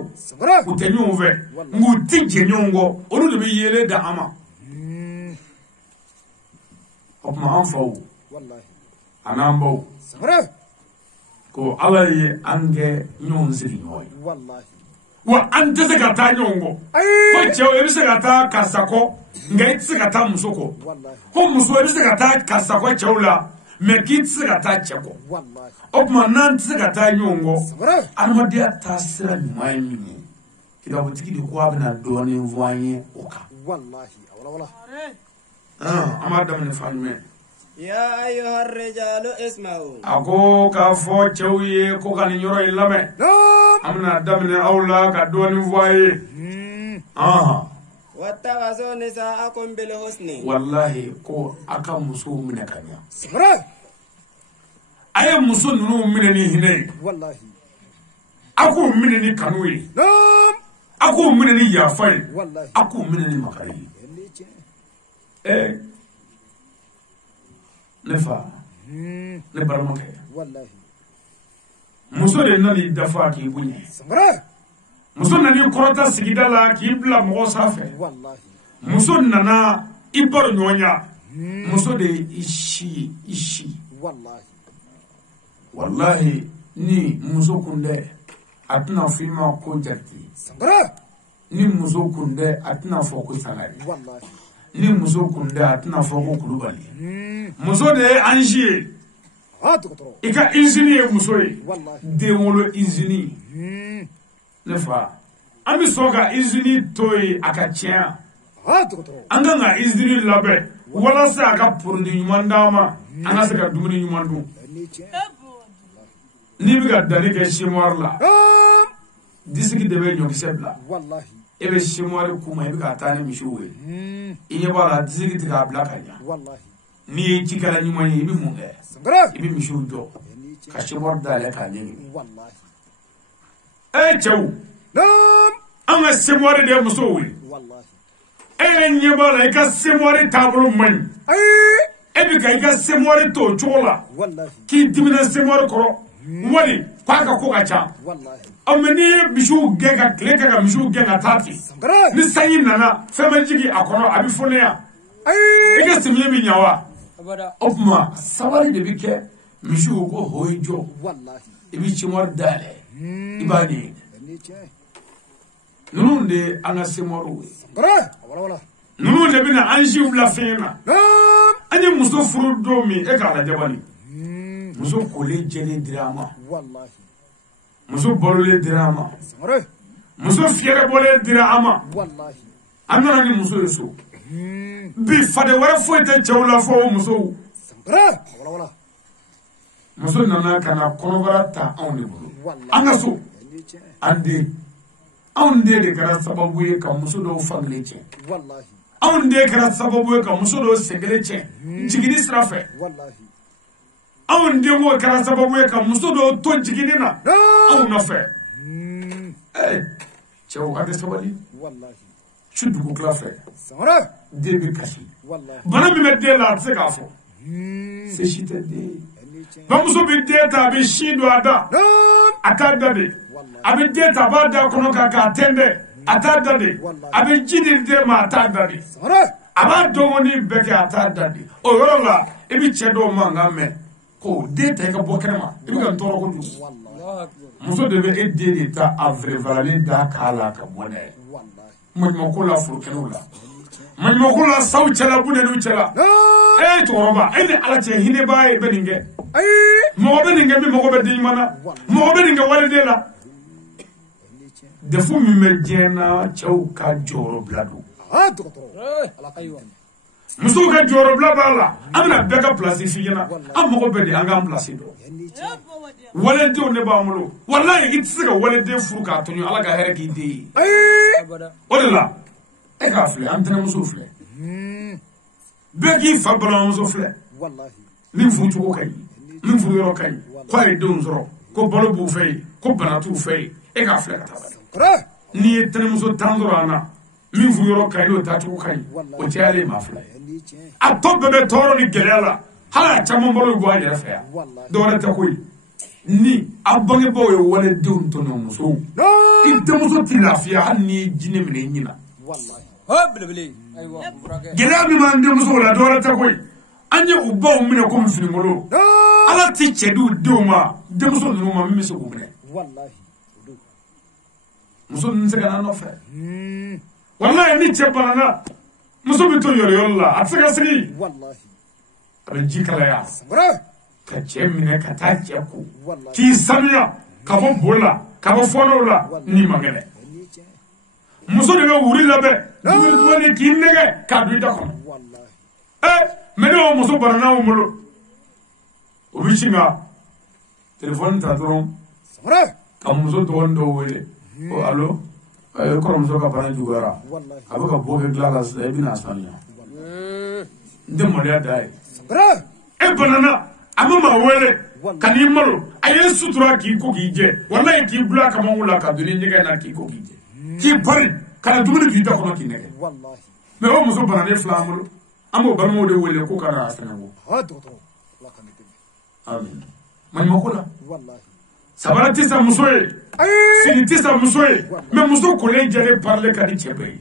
u tɛ ɲɔgɔn fɛ nka u tɛ jɛ ɲɔgɔn kɔ olu de bɛ yelen da an ma o tuma an faw a n'an baw ko ala ye an kɛ ɲɔgɔn sigi ɲɔgɔn ye wa an tɛ se ka taa ɲɔgɔn kɔ ko cɛw i bɛ se ka taa karisa kɔ nka i tɛ se ka taa muso kɔ ko muso i bɛ se ka taa karisa kɔ cɛw la mais k'i tɛ se ka taa cɛ kɔ o tuma n'an tɛ se ka taa ɲɔgɔn kɔ adamadenya taa sira ɲuman ye min ye kitabutigi de ko a bɛna dɔɔnin fɔ an ye o kan an b'a daminɛ fa jumɛn يا أيها الرجال اسمعوا a ko k'a fɔ cɛw ye ko ka nin yɔrɔ in lamɛn an bɛna daminɛ aw la ka dɔɔnin fɔ a ye واتخذوا نساءكم بالحسن wallahi ko a ka musow minɛ ka ɲa a aye muso nunu mineni hine wallahi aku mineni kanui nam aku mineni yafai wallahi aku mineni makari nefa ne baramake wallahi muso de nani dafa ki bunye sangara muso nani korota sigida la ki bla mo safe wallahi muso nana ibor nyonya muso de ishi wallahi ni muso kunde atna fima ko jarti sangara ni muso kunde atna fo ko salari wallahi ni muso kunde atna fo ko kulubali muso de angie doktor ika izini muso yi wallahi de wolo izini ne fa ami soga izini toy aka tia doktor anga nga izini labe wala sa aka produit mandama anga sa ka dumuni mandu ni biga dani ke chimoire la disiki de be nyoki sebla wallahi ebe chimoire kuma ebe ka tani mishuwe iye bala disiki tiga bla kanya wallahi ni chikala nyuma ibi munge sangara ibi mishu do ka chimoire dale ka nyi wallahi chew nam anga chimoire de musowe wallahi nyebala ka chimoire tablo man ebi ka chimoire to chola wallahi ki dimina chimoire koro wali kwaka ko gacha wallahi ameni bishu genga kleka ga bishu genga tati sangara ni sanyi nana fema jigi akono abi fonea ike simye bi nyawa abada opma sabari de bike mishu ko hoijo wallahi ibi chimor dale ibani niche nunde anga simoru sangara wala nunde bina anji ubla fena nam anye muso furu domi e kala jabani muso kole jene drama wallahi muso bolole drama sangara muso fiere bole drama wallahi andana ni muso yeso bi fade wara foite chawla fo muso sangara wala muso nana kana konobara ta awne bulu wallahi anga so niche ande de kara sababu ye ka muso do fagle che wallahi ande kara sababu ye ka muso do segele che jigini strafe wallahi ande mo kara sababu ye ka muso do to jigini na aw na fe chew ade sabali wallahi chudu ko klafe sangara debi kashi wallahi bana mi medde la tse ka fo se shite de bamuso bi deta bi shido ada atada de abi deta ba da kono ka tende atada de abi jidi de ma atada de sangara aba dongoni beke atada de o yorola ebi chedo manga me ko deta ka bokrema ebi kan toro ko du wallahi muso de be edde de ta avre valale da kala ka bone wallahi mo ko la furkenu la mo ko la saw chala bune du chala toroba ene ala che hine bae beninge mo beninge mi mo be dimana mo beninge wale de la defu mi me jena chauka joro bladu doktor ala kaywa muso ka joro blabala amna beka place fiyena am mo be de anga place do wale de ne ba mulo wallahi itsiga wale de furuka tonyo ala ga here ki de wala e ka fle am tana muso fle beki fa bala muso fle wallahi min fu chuko kay min fu yoro kay ko ay don zoro ko bolo bu fay ko banatu fay e ka fle ta sangara ni tana muso tanzoro ana min fu yoro kay do ta chuko kay o tiale ma fle niche a to bebe toro ni gelala hala chamo bolo bu ajira fa wallahi do wala ta koy ni abange bo yo wala dun to no muso inte muso tilafia hanni jine mine nyina wallahi bilbili aywa burake gela bi man de muso la do wala ta koy anye uba mine ko mfini ngolo ala ti chedu duma de muso no ma mi so ko mine wallahi muso nse kana no fe wallahi ni chebana muso bi to yoro yolla atsaga sigi wallahi abe jikala ya sangara ka chemine ka ta cheku wallahi ki samia ka bo bola ka bo fono la ni mangene niche muso de be wuri labe duwani ki nege ka du da ko wallahi mene o muso barana o mulo o bishinga telefon ta dron sangara ka muso don do wele o allo ko muso ka bana jugara wallahi abuka boge glagas e bina sanya ndemo le dai sangara banana amama wele kani malo aye sutura ki ko ki je wallahi ki bula kama wala ka duni nyega na ki ko ki je ki bari kana dumuni ki da kono ki nege wallahi me o muso banane flamulo amo barmo de wele ko kana asanago ha docteur la kanite amin man makola wallahi sabara tisa muso ye sini tisa muso ye me muso ko le jale parler ka di chebe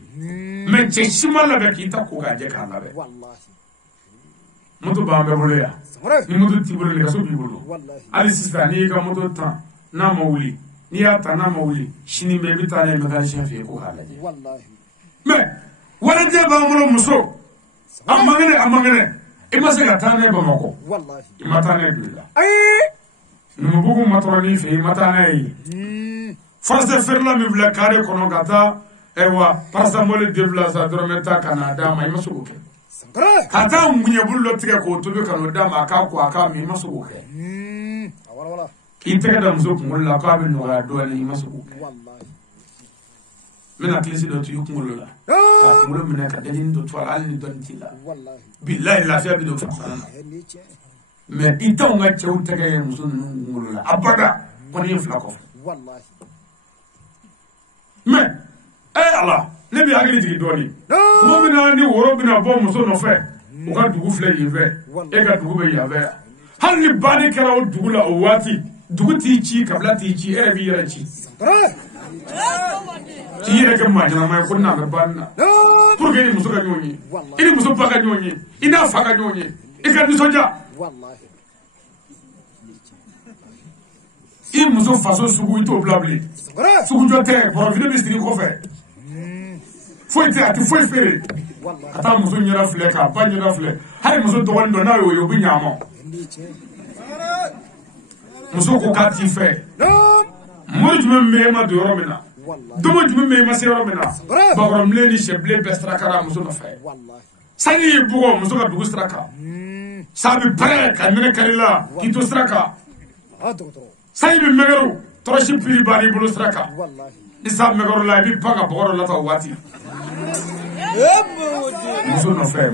me che shimala be ki ta ko ga je kana be wallahi moto ba be bolo ya ni moto ti bolo le ka so bi bolo ali sista ni ka moto tan na mawuli ni ya tan na mawuli shini be bi ta ne me ka shafi ko hala je wallahi me wala je ba mo muso amangene imase ka tan ne ba mako wallahi imata ne bila numu bugu matroni fe imata ne force ferla mi bla kare kono gata ewa parsa mole devla sa dormeta canada ma imaso ke kata munye bullo tige ko to be kanu dama aka ko aka mi masugo ke wala intege da muso kumulla ka be no ga do ni masugo ke wallahi mena klisi do tu kumulla ka kumulla mena ka dalin do to al ni don tilla wallahi billahi la fiya bi do fa mais ita nga chew tege muso kumulla abada ko ni fla ko wallahi mais ala ne bi agri digi doni mo bina ni woro bina bo muso no fe o ka dugu fle yive e ka dugu be yive hal ni bani kala o dugu la o wati dugu ti ci kabla ti ci ere bi yere ci ti yere ke ma jana mai kunna be banna pour que ni muso ka nyonyi ini muso ba ka nyonyi ina fa ka nyonyi e ka ni soja wallahi i muso faso sugu ito blabli sugu jote pour vide bi stri ko fe foi te ati foi fere kata muso nyara fle ka ba nyara fle hari muso to wando na yo bi nyamo muso ko ka ti fe mo jume me ma do romina do mo jume me ma se romina ba rom le ni sheble bestra kara muso no fe sani bugo muso ka dugu straka sabi pare ka nene karila kito straka sani bi megero toroshi piri bari bulu straka isa megero la bi paga bogoro la ta wati muso no fe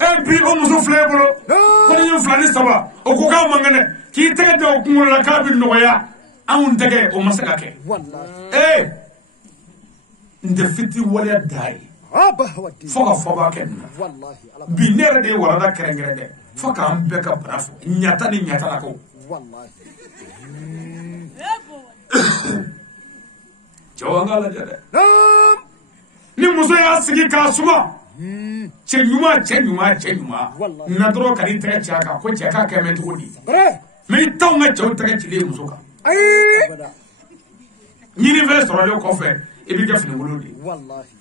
e bi o muso fle bolo ko ni flani saba o ko ka mangane ki tege de o kumula la ka bi noya an tege o masaka ke e nde fiti wala dai foka foba ke bi nere de wala da kerengere de foka am be ka brafo nyata ni nyata la ko jawanga la jade ni muso ya sigi ka suma chenyuma na dro ka ni tege chaka ko chaka ka me to di me taw nga chaw tege chile muso ka ni ni ve soro le ko fe e bi ga fini wolodi wallahi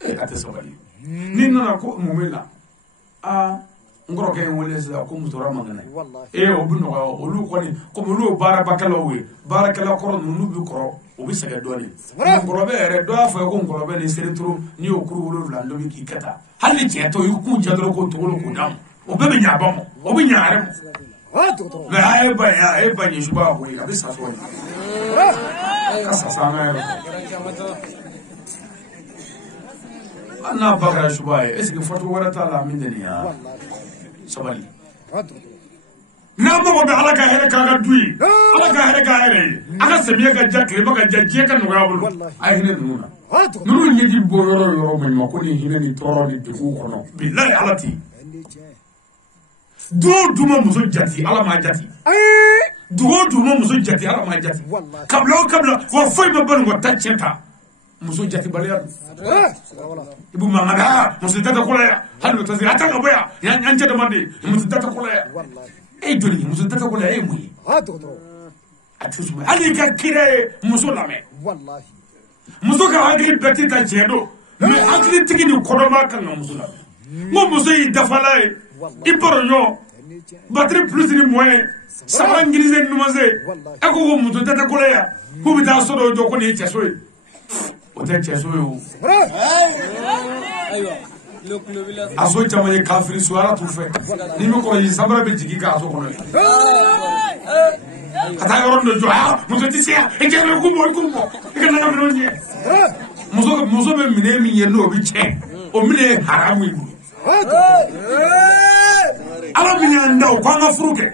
e ate sobali ni na ko mumela ngoro ke wole sa ko muso ramangana e o bu no o lu ko ni ko mo lu bara bakala we bara kala ko no bi ko o bi sega doni ngoro be re do afa ko ngoro be ni seretro ni o kuru wolo la ndo bi ki kata hali cheto yu ku jadro ko to ko dam o be nya ba mo o bi nya re mo le ay ba ya e ba ni shuba ko ni abi sa so ni ka sa sa na ana bakara shuba e eske foto wara ta la min ni ya sabali na mo be ala ka hele ka ga dui ala ka hele ka hele aka semiye ga jakle baka jajje ka no gabulu ay hine nuna nunu nyedi bo yoro mo ko ni hine ni toro ni dugu kono billahi alati do duma muso jati ala ma jati do duma muso jati ala ma jati kabla wa foi ma ban go tachenta muso jati balya ibu mamada muso tata kula ya halu tazi ataka boya yanje demande muso tata kula ya e doni muso tata kula ya mu atusuma ali ka kire muso lame wallahi muso ka hagi beti ta jedo me akli tigini kodoma kan muso lame mo muso yi dafala e iporonyo batterie plus ni moyen sama ngirize numaze e ko muso tata kula ya ko bi ta so do joko ni cheso e o te cheso yo aso chamaye kafiri suara tu fe ni mo ko yi sabra be jigi ka aso kono ata yoron do jo muso ti sia e je ko mo e ka na no nye muso be mine mi ye no bi che o mine haramu yi ala minyan daw ko nga furuke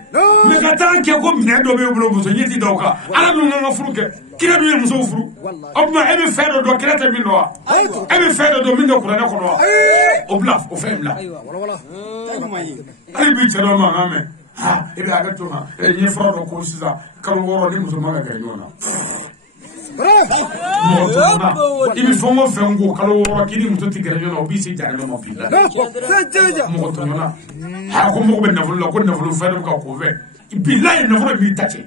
me ka tan ke ko minyan do be bolo muso nyeti daw ka ala dun nga furuke kira du muso furu obma e be fedo do kira te min do e be fedo do min do qur'ana ko do obla o femla wala ali bi chero ma ngame ha e be aga to ma e ni fro do ko sisa kalo woro ni muso maga ga nyona ibi fongo fengo kalo woro kini muso tigere nyona obi se jare no pilla mo to nyona ha ko mo be nafulu ko nafulu fedo ka ko ve billahi nafulu bi tache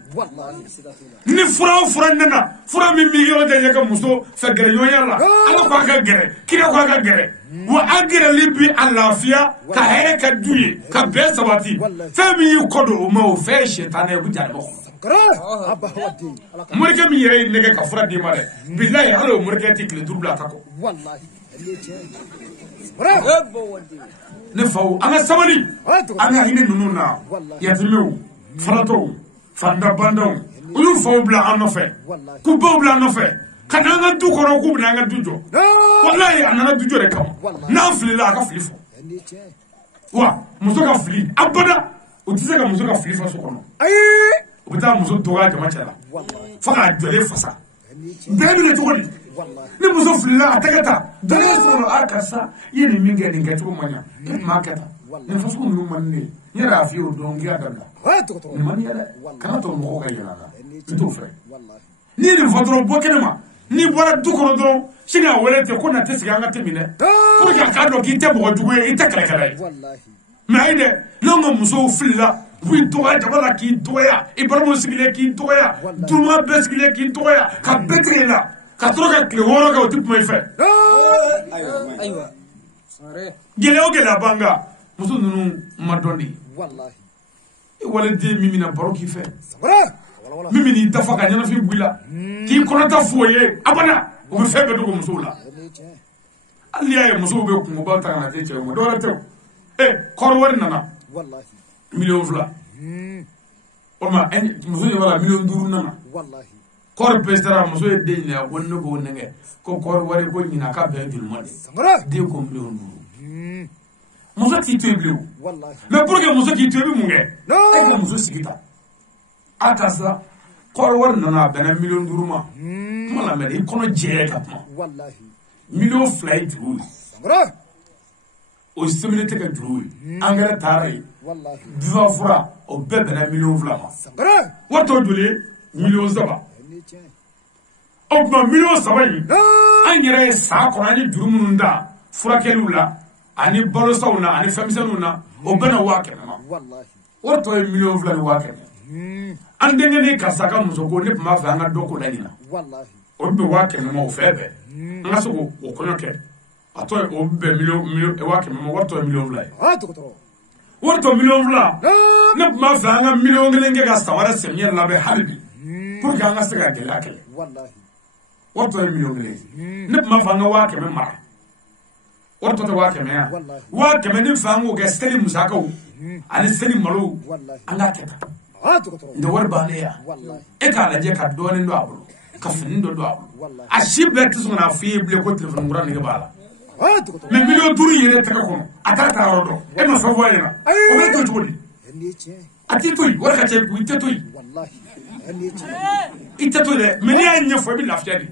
ni fura nana fura mi yo de ka muso fe gere nyoya la ala ko ga gere kire ko ga gere wa agere libi alafia ka here ka duye ka be sabati fe mi kodo ma o fe shetane bu jare mo murke mi yere nege ka fura di mare billahi alo murke ti kle dubla ta ko wallahi ne faw ana sabali ana hine nununa yatimew farato fanda bandon uyu faw bla anofe ku bo bla anofe kana nga du ko ku bla nga dujo wallahi ana dujo de kam na fili la ka fili fo wa muso ka fili abada utise ka muso ka fili fa so kono ubita muso toga jama chala faka jole fasa ndelu ne tugoni ni muso filila atakata dole so akasa yini minge ni ngatu manya makata ni fasu mu manne ni rafi o dongi adalla ni mani yala kana to mo ko yala to fe ni ni fotro bokenema ni bora dukoro do singa welete ko na tesiga ngate mine ko ya ka do ki te bo duwe ite kala kala wallahi maide longo muso filila oui toya jabala ki toya ibrahim sigile ki toya tuma beskile ki toya ka betre la ka troka kle woro ka tip mai fe aywa sare gele banga muso nunu madondi wallahi wala de mimina baroki fe mimi ni dafa ka nyana fi buila ki konata foye abana o be fe be do muso la aliya muso be ko ba ta na te che mo do la te korwar nana wallahi million fula oma en muso ni wala million duru nana wallahi kor pestara muso e de ni wonno go nenge ko kor wari ko nyina ka be dil mode de ko million duru muso ti teble wallahi le pour que muso ki tebi munge e ko muso sigita akasa kor war nana bena million duru ma mala me e kono je ka ma wallahi million fly duru o similite ka duru angara tarai wallahi diva fura o bebe na million fula ma wato dule million saba o ma million saba yi an yɛrɛ sa kɔnɔ ani juru minnu da furakɛliw la ani balosaw na ani fɛnmisɛnninw na o bɛna 100 ma wato ye million fula ni 100 an denkɛ ni karisa ka muso ko ne tun b'a fɛ an ka dɔ ko la ɲina o bɛ 100 ma o fɛ bɛɛ an ka se k'o kɔɲɔ kɛ a tɔ ye o bɛ million 100 ma wato ye million fula ye wato million fula ne tun b'a fɛ an ka million kelen kɛ ka san wɛrɛ samiyɛ labɛn hali bi pour que an ka se ka gɛlɛya kɛlɛ wato ye million kelen ne tun b'a fɛ an ka 100 mara wato tɛ 100 ya 100 ne fɛ an k'o kɛ seli musakaw ani seli malo an k'a kɛ tan nde wari bannen ya e k'a lajɛ ka dɔɔnin don a bolo ka fini dɔ don a bolo a si bɛɛ tɛ sɔn k'a f'i ye bilen ko telefɔni kura nege b'a la mais million 5 yɛrɛ tɛgɛ kɔnɔ a t'a ta yɔrɔ dɔn e ma fɛn fɔ a ɲɛna o bɛ to cogo di a t'i to yen wari ka ca i tɛ to yen i tɛ to yen dɛ mais n'i y'a ɲɛfɔ i bɛ lafiya de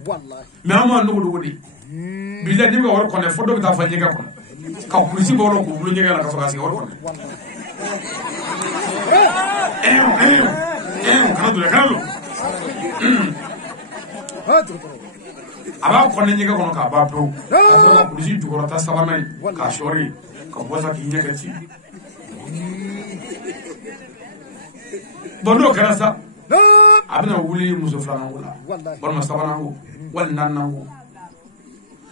mais an b'a dogo de bilahi n'i bɛ ka wari kɔnɔ fo dɔ bɛ taa fɔ ɲɛgɛn kɔnɔ ka kulusi bɔ yɔrɔ k'u bolo ɲɛgɛn na ka sɔrɔ ka sigi wari kɔnɔ kana don kana don a b'a kɔnɛ ɲɛgɛn kɔnɔ k'a b'a pewu ka sɔrɔ ka kulusi jukɔrɔta sabanan ye k'a sɔɔri ka bɔ sa k'i ɲɛgɛn ci bon n'o kɛra sa a bɛna wuli muso filanan ko la walima sabanan ko wali naaninan ko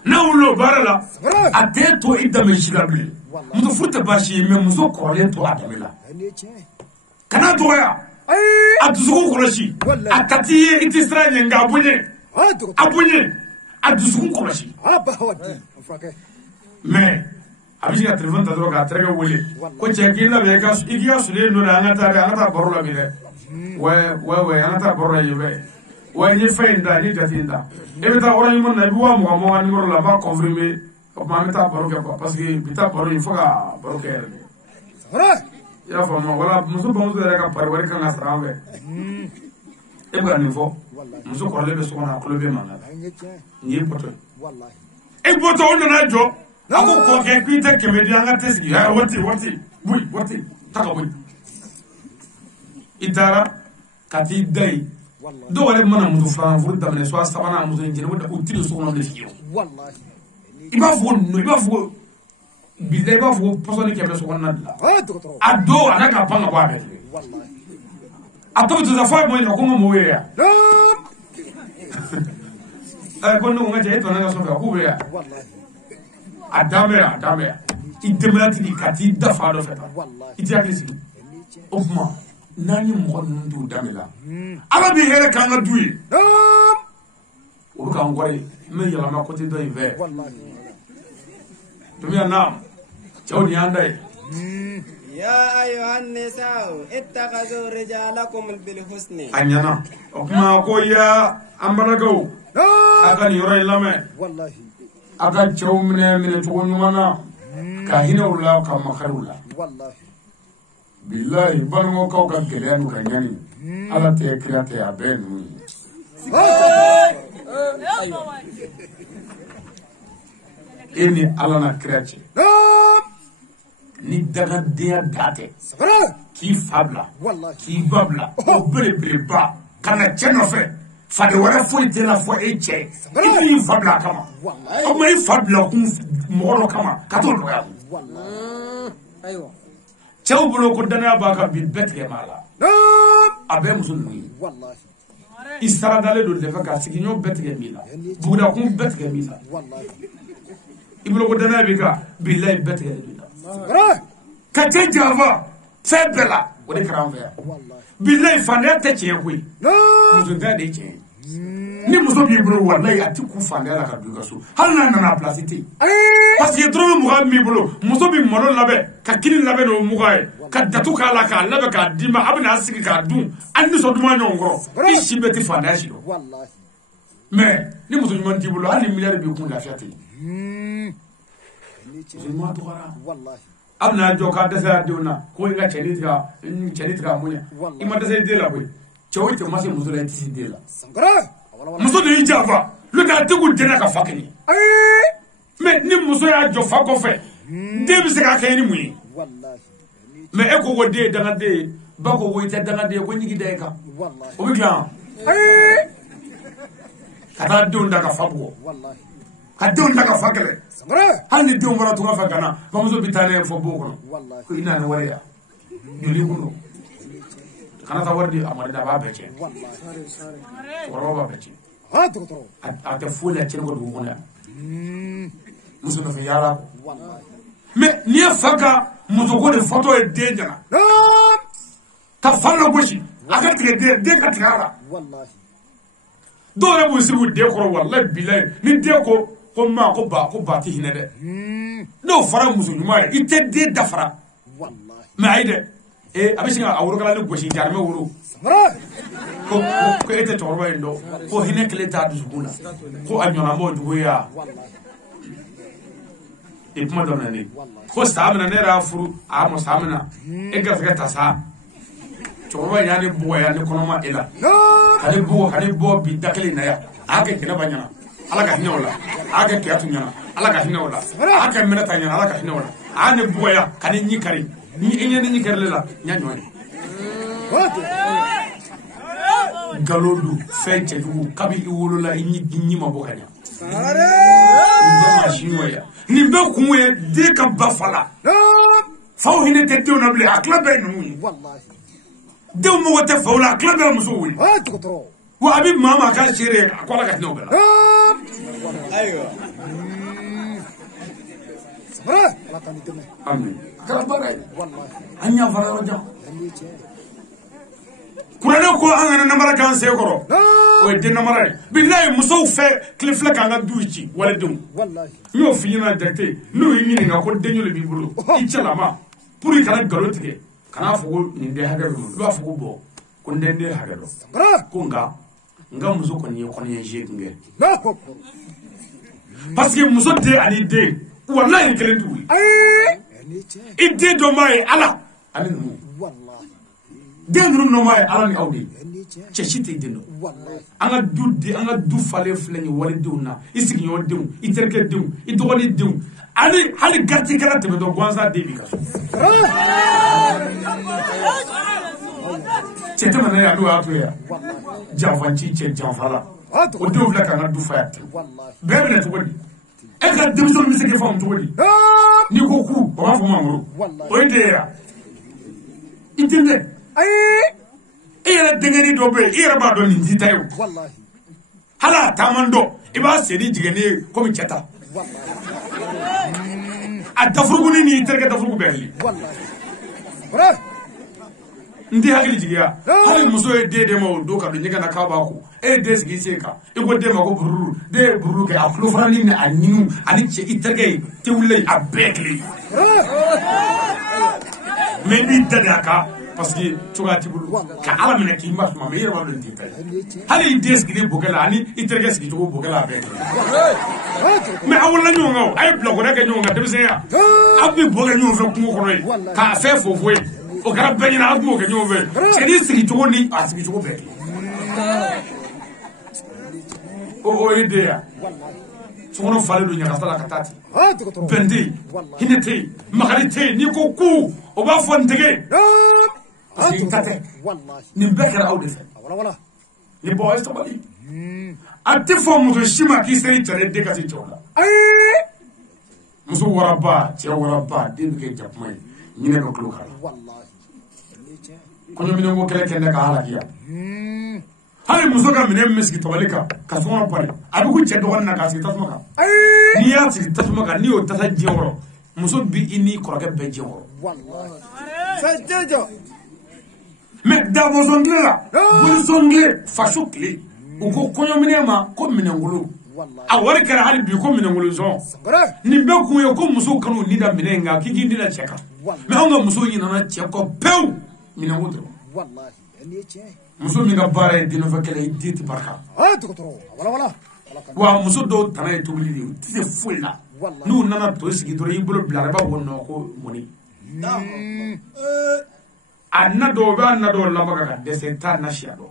n'a wulila o baara la a tɛ to i dame si la bilen muso furu tɛ baasi ye mais muso kɔrɔlen to a dame la kana dɔgɔya a dusukun kɔlɔsi a ka t'i ye i tɛ siran ɲɛ nka a bonya a dusukun kɔlɔsi mais a bɛ se ka téléphone ta dɔrɔn k'a terikɛ wele ko cɛ k'i labɛn i ka sulen dɔ dɛ an ka taa baro la bi dɛ ouais an ka taa baro la yen fɛ ouais n ye fɛn in da n ye jate in da e bɛ taa wara ɲuman na i bɛ 20 ka numéro la n b'a confirmer o tuma an bɛ taa baro kɛ quoi parce que bi taa baro in fo ka baro kɛ yɛrɛ de y'a faamu wala muso bamuso yɛrɛ ka pari wari kan ka sara an fɛ e bɛ ka nin fɔ muso kɔrɔlen bɛ so kɔnɔ a tulo bɛ mankan na nin ye bɔtɔ ye e bɔtɔ o nana jɔ a ko kɔkɛ k'i tɛ kɛmɛ di an ka tɛ sigi wati boyi ta ka boyi i taara ka t'i da yen dɔw yɛrɛ mana muso filanan furu daminɛ so a sabanan muso in jɛnɛ u tiri so kɔnɔ de fiyewu i b'a fɔ ko bila i b'a fɔ ko pɔsɔni kɛmɛ so kɔnɔna de la a don a n'a ka pan ka bɔ a bɛɛ a tɔ bɛ to sa fɔ a ye mɔgɔ ko n ka mɔgɔw ye yan ko ne ko n ka cɛ e tɔnɔ ka so fɛ k'u bɛ yan a dan bɛ yan i denbayatigi ka t'i da fa dɔ fɛ tan i t'i hakili sigi o tuma n'an ye mɔgɔ ninnu t'u danbe la ala bɛ hɛrɛ k'an ka du ye o bɛ k'an kɔrɔ ye n bɛ yɛlɛma côté dɔ in fɛ dumiya naam cɛw ni y'an da ye يا أيها النساء اتخذوا رجالكم بالحسن a ɲɛna o kuma ko ya an balakaw a ka nin yɔrɔ in lamɛn a ka cɛw minɛ cogo ɲuman na ka hinɛ u la ka makari u la bilahi balimaw ka gɛlɛya n'u ka ɲani ala tɛ kira tɛ a bɛɛ ninnu ye e ni ala na kira cɛ ni dagadenya da tɛ k'i fa bila k'i ba bila o belebeleba ka na cɛ nɔfɛ faden wɛrɛ foyi tɛ la fɔ e cɛ i b'i fa bila a kama o tuma i fa bila kun mɔgɔ dɔ kama ka t'o nɔgɔya cɛw bolo ko danaya b'a kan bi bɛɛ tigɛ b'a la a bɛɛ muso ninnu ye i saradalen don de fɛ k'a sigiɲɔgɔn bɛɛ tigɛ min la bugudakun bɛɛ tigɛ min la i bolo ko danaya b'i kan bilahi bɛɛ tigɛ de ka cɛ janfa fɛn bɛɛ la o de kɛra an fɛ yan bilahi fandenya tɛ tiɲɛ koyi musontanya de ye tiɲɛ ye ni muso b'i bolo walahi a ti ku fandenya la ka don i ka so hali n'a nana a place tɛ yen parce que dɔrɔmɛ 20 b'i bolo muso bɛ malo labɛn ka kini labɛn n'o 20 ye ka datu k'a la k'a labɛn k'a d'i ma a bɛ n'a sigi k'a dun a nisɔn duman ɲɔgɔn kɔrɔ i si bɛɛ tɛ fandenya si dɔn mais ni muso ɲuman t'i bolo hali ni miliyari b'i kun lafiya tɛ yen muso ɲuman dɔgɔyara a bɛna jɔ k'a dɛsɛ a denw na ko i ka cɛnni tigɛ a muɲɛ i ma dɛsɛ i den la koyi cɛ o cɛ ma se muso la i tɛ se den la muso de y'i janfa n'o tɛ a tɛ k'u den na ka fa kɛɲɛ mais ni muso y'a jɔ fa kɔfɛ den bɛ se k'a kɛ ni mun ye mais e ko ko den ye dangaden ye ba ko ko i tɛ dangaden ye ko ɲigi da i kan o bɛ dilan ka taa denw da ka fa bugɔ ka denw da ka fa kɛlɛ hali ni denw bɔra tunga fɛ ka na bamuso bɛ taa n'a ye fɔ bon kɔnɔ ko i na ni wari ya joli kun don kana taa wari di a mari da a b'a bɛɛ cɛn cɛkɔrɔba b'a bɛɛ cɛn a tɛ foyi la cɛnni ko dugu kɔnɔ yan muso nɔfɛ yaala mais n'i ye fa ka musoko de fɔtɔ ye den ɲɛna ka fa lagosi a ka tigɛ den ka tigɛ a la dɔw yɛrɛ b'u sigi u den kɔrɔ walahi bilahi ni den ko ma ko ba tɛ hinɛ dɛ n'o fɔra muso ɲuman ye i tɛ den dafara mais ayi dɛ a bɛ sin ka a worokalali gosi jarimɛ woro ko e tɛ cɛkɔrɔba in dɔn ko hinɛ kelen t'a dusukun na ko a ɲɔna m'o jugu ye wa e kuma daminɛ ko san min na ne yɛrɛ y'a furu a ma san min na e garisɛgɛ ta sa cɛkɔrɔba in y'a ne bugɔ yan ne kɔnɔma e la ka ne bɔ bi da kelen na yan a y'a kɛ kɛnɛba ɲɛna ala ka hinɛ o la a y'a kɛ kɛyatu ɲɛna ala ka hinɛ o la a y'a kɛ mɛnɛta ɲɛna ala ka hinɛ o la a y'a ne bugɔ yan ka ne ɲi kari ni e ɲɛ ne ɲi kari la n y'a ɲɔ ye nkalon don fɛn cɛjugu kabi i wolola i ɲi ma bɔ ka ɲa nin bɛɛ kun ye den ka ba fa la faw hinɛ tɛ denw na bilen a tila bɛɛ ye ninnu ye denw mago tɛ faw la a tila bɛɛ ye musow ye wa a bɛ maa maa k'a seere ye a ko ala ka hinɛ o bɛɛ la amin a kɛra baara ye an y'a fara yɔrɔ jan kuranɛ ko an kana namara k'an sen kɔrɔ o ye den namara ye bilahi musow fɛ tile filɛ k'an ka du ci waledenw n y'o f'i ɲɛna jakite n'o y'i ɲininka ko den joli b'i bolo i cɛlama pour i kana nkalon tigɛ kan'a fɔ ko nin den hakɛ dɔ i b'a fɔ ko bɔ ko n den hakɛ dɔ ko nka n ka muso kɔni ye kɔnɔɲɛ 8 kɛ parce que muso den ani den walahi kelen t'u ye i den dɔ m'a ye ala ani numu wallahi den dun no mai ala ni awdi che shite den no wallahi anga du fale fleni wali dewna isigi yo dew iterke dew idogoni dew ali hali gatti kala tebe do gwanza debi ka che te mana ya do atu ya javanci che janfala o dew fla kan du fayat wallahi bebe ne to wodi e ka demso mi sike fam to wodi ni ko ku o ma fo mamuru o ide ya itinde dengeni do be ba do ni ditayo wallahi hala tamando iba sedi jigene komi cheta adafuruguni ni terke dafurgu berli wallahi ndi hakili jigiya hali muso e de mo do ka do nyega na ka ba ko e de sigi seka e go de ma ko bururu ke aflo frani ni aninu ani che iterge te wulle abekli maybe dadaka parce que tugati bulu ka ala mena ki ma me yera wala ndi tay hali des gi bogala ani iterge sigi to bogala be me awla nyonga ay blogo rek nyonga dem se ya abi boga nyonga ko ko noy ka fe fo fo o kara be na admo ke nyonga se ni sigi to ni asigi to be o idea sono fale do nyaka sala katati bendi hinete magarite ni ko ku o ba fo ndege wallahi ni bekara awde fe wala ni boy so bali atti fo muso shima ki seri tare de kasi chola muso waraba che waraba din ke japmai ni ne ko kluka wallahi ko nyomi ngo kele kende ka hala kiya hali muso ka mine miski tobalika ka sona pare abi ku che do na ka sita suma ka ni ya sita suma ka ni o tata jewro muso bi ini ko ka be jewro wallahi sajjo mais d'abord zongle la bon zongle fashukli uko konyo minema ko minangulu a wari kala hali bi ko minangulu zon ni be ku yo ko muso kanu ni da minenga kiki ni da cheka mais on ga muso yina na cheko pew minangulu wallahi ni che muso mi ga bare dino fa kala diti barka wala wa muso do tanay tubuli di ti fulla nu nana to sigi do yibulo blare ba wonno ko moni anna do lamaga ka desenta na shiado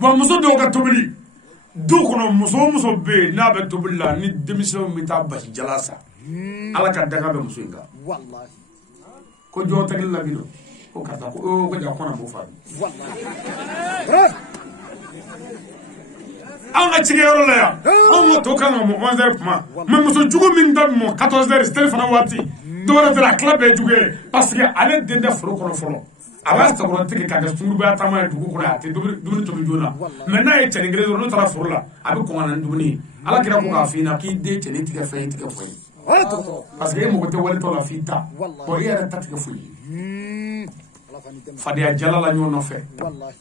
wa muso do ka tobili do kono muso be na be tobilla ni demission mi ta bashi jalasa ala ka daga be muso inga wallahi ko jo tagil la bido ko kata ko ja kona bo fa wallahi anga chige yoro la ya on to kan mo 11h kuma mais muso jugo min dam mo 14h téléphone wati dora de la club e jugere parce que ale dende foro kono folo aba sta ko tike ka ga suru ba tama dugu ko ate dubni to jona maintenant e tene ngrezo no tara foro la abi ko nan dubni ala kira ko ka fina ki de tene tike fe tike fo parce que mo ko te wali to la fita ko yere tatike fo fadi a jalala nyo no fe wallahi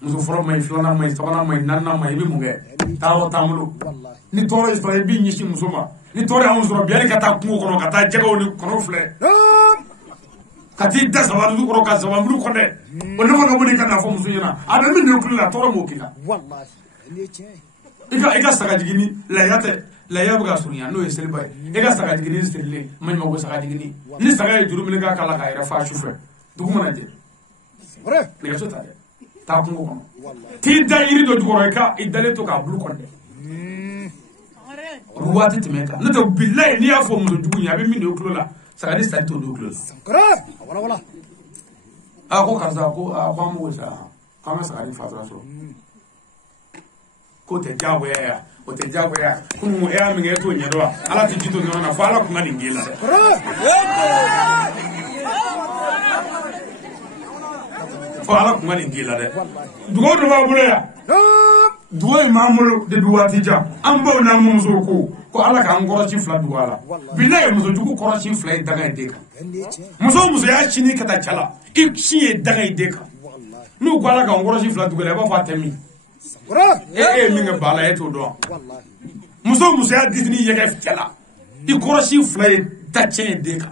muso foro may flana may sabana may nanna may bi munge tawo tamulu ni toro Israel bi nyishi musoma ni tore a musoro biali kata kungo kono kata jago ni kono fle kati dasa wa ndu kono kaza wa mru konde o ne ko ngabuni kata fo muso nyina ada min ne kula toro mo kila wallahi ni che ika saka jigini la yabuga sunya no yesel bay ika saka jigini sirle man ma go saka jigini ni saka juru min ga kala ka ira fa shufe duguma na je ni ga sota ta kungo kono ti da iri do dugoro ka idale to ka blu konde ruwati timeka nato billahi ni afo mu dugunya be mini oklola sakadi santo do oklola wala ako kaza ko abamu wesa kama sakadi fatra so ko te jago ya o te jago ya kunu ya mi ngeto nyado ala ti jito nyona fa ala kunga ningila fa ala kunga ningila de dugo do ba bule ya duwa imamulu de duwati ja ambo na muzo ko ala ka ngorochi fla duwala billahi muzo jugu korochi fla daga ideka muzo ya chini kata chala ikshi daga ideka no gwala ka ngorochi fla duwala ba fatemi minga bala eto do muzo ya disni yega fitala ikorochi fla tache ideka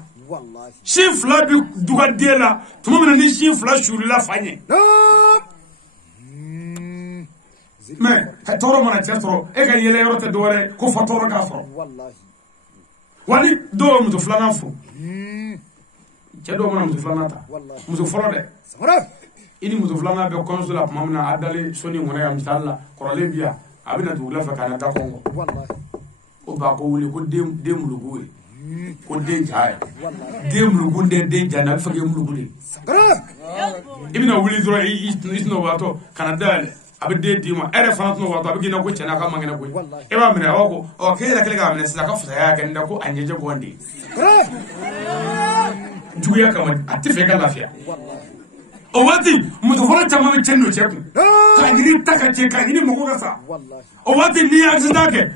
shi fla bi duga dela tumamina ni shi fla shuri la fanye mais toro mana toro e ga yele yoro te dore ko fatoro ga foro wallahi wali do mu to flana fu cɛ dɔw mana muso filanan ta muso fɔlɔ dɛ i ni muso filanan bɛ kɔɲɔso la tuma min na a dalen so ni ŋɔnɛ yan misali la kɔrɔlen bi yan a bɛ na dugu fɛ ka na da kɔngɔ ko ba ko wuli ko den muluku ye ko den ja ye den muluku den ja na a bɛ fɛ k'e muluku de i bɛna wuli dɔrɔn i tɛnɛbatɔ ka na dayɛlɛ a bɛ den d'i ma e yɛrɛ fana tɛnɛbatɔ a bɛ k'i na ko cɛnna k'a man kɛnɛ koyi e b'a minɛ a b'a ko k'e yɛrɛ kɛlen k'a minɛ sisan ka fisaya kɛ nin da ko a ɲɛjɛ bɔ de juguya kama a tɛ fɛ ka lafiya o waati muso fɔlɔ caman bɛ cɛ n'o cɛ kun k'a ɲini ta ka cɛ k'a ɲini mɔgɔ ka sa o waati n'i ye accident kɛ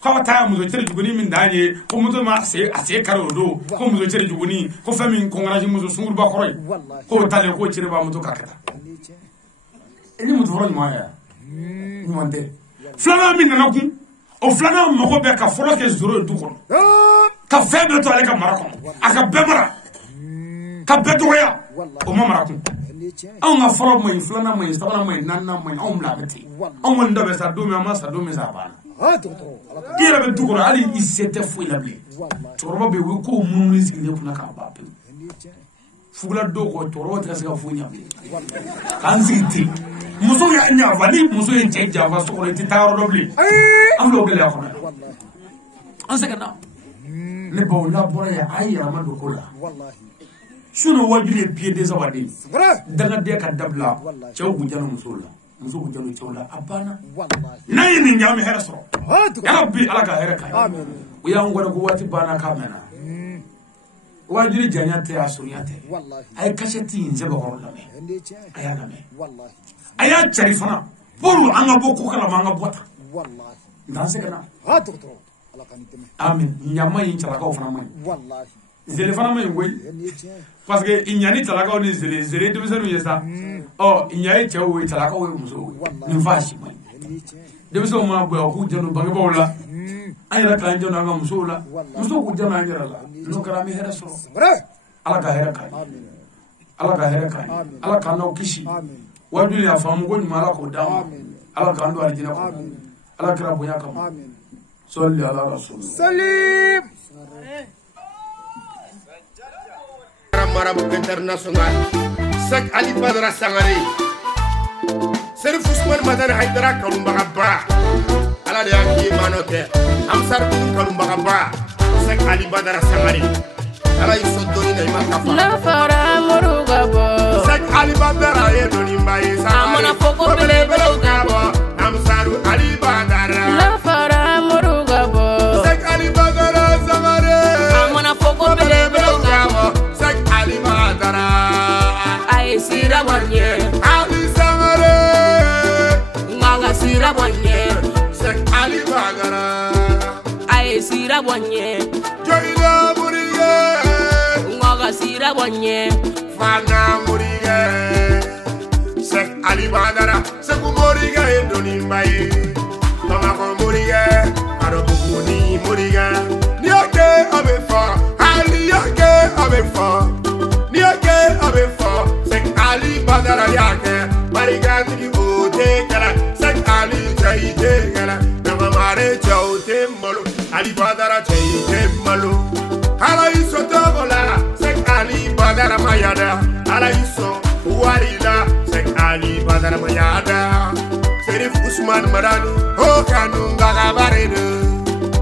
k'aw ka taa muso cɛ jugunin min d'an ye ko moto ma a sen kari o don ko muso cɛ jugunin ko fɛn min kɔngɔraji muso sunguruba kɔrɔ ye k'o talen k'o cɛ de b'a moto k'a kɛ tan e ni muso fɔlɔ ɲuman ye ɲuman tɛ filanan min nana kun o filanan mago bɛ ka fɔlɔ kɛ zoro ye du kɔnɔ ka fɛn bɛɛ to ale ka mara kɔnɔ a ka bɛɛ mara ka bɛɛ dɔgɔya o ma mara kun anw ka fɔlɔ ma ɲi filanan ma ɲi sabanan ma ɲi naaninan ma ɲi anw bila a bɛ ten anw kɔni da bɛ sa don min an ma sa don min sa a banna i yɛrɛ bɛ du kɔnɔ hali i se tɛ foyi la bilen cɛkɔrɔba bɛ yen o ye kow munumunu sigilen kunna k'a ban pewu fugula dɔw kɔ cɛkɔrɔba tɛ ka se ka foyi ɲɛ bilen k'an sigi ten muso y'a ɲafa ni muso ye cɛ janfa so kɔnɔ i tɛ taa yɔrɔ dɔ bilen an b'o gɛlɛya kɔnɔ an sɛgɛnna ne baw n'a bɔra yan a ye yɛlɛma don ko la sinon wajibi ye pied désabaden dangadenya ka dabila cɛw kun jɛna musow la muso kun jɛna cɛw la a banna n'a ye nin ɲa an bɛ hɛrɛ sɔrɔ yala bi ala ka hɛrɛ k'a ye o y'an kɔrɔ ko waati banna k'a mɛnna wajibi janya tɛ a surunya tɛ a ye kasɛti in sɛbɛkɔrɔ lamɛn a y'a lamɛn a y'a cari fana pour an ka bɔ ko kalama an ka bɔ tan n'an sɛgɛnna amen ɲama in calakaw fana man ɲi zele fana man ɲi koyi parce que i ɲani calakaw ni zele denmisɛnninw ye sa ɔ i ɲa ye cɛw ye calakaw ye musow ye nin fa si man ɲi denmisɛnw mana bonya k'u janto bangebaaw la an yɛrɛ k'an janto an ka musow la musow k'u janto an yɛrɛ la n'o kɛra an bɛ hɛrɛ sɔrɔ ala ka hɛrɛ k'a ye ala ka hɛrɛ k'a ye ala k'an n'aw kisi wajibi y'a faamu ko ɲuman ala k'o d'an ma ala k'an don alijinɛ kɔnɔ ala kɛra bonya kama sɔli ala rasul salim marabout international Sek Ali Badara Sangare Serif Ousmane Madani Haidara Kalumbaga Ba ala de y'a manote Amsar Dun Kalumbaga Ba Sek Ali Badara Sangare ala iso doni na ima kafa la fara moruga bo Sek Ali Badara ye doni mbaye sa amana foko bele gabo Amsaru Ali Badara la fara moruga bo Sek Ali Badara Sangare amana foko bele gabo Sek Ali Badara ay sira wanye Ali Sangare nganga sira wanye Sek Ali Badara ay sira wanye Joila Muriye nganga sira wanye Fana Muriye Sek Ali Badara Seku Muriye Doni Mbaye Mama Ko Muriye Arobukuni Muriye Niake Abefa Ali Yake Abefa Niake Abefa Sek Ali Badara Yake Mariga Tiki Ote Kala Sek Ali Chaite Kala Nama Mare Chaute Malo Ali Badara Chaite Malo Ala Iso Tobola Sek Ali Badara Mayada Ala Iso Warida Sek Ali Badara Mayada Serif Ousmane Madani O Kanumba Gabaredo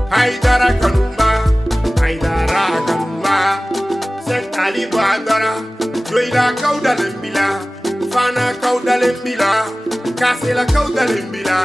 Haidara Kanumba Haidara Kanumba Sek Ali Badara Joila Kauda Lembila Fana Kauda Lembila Kasela Kauda Lembila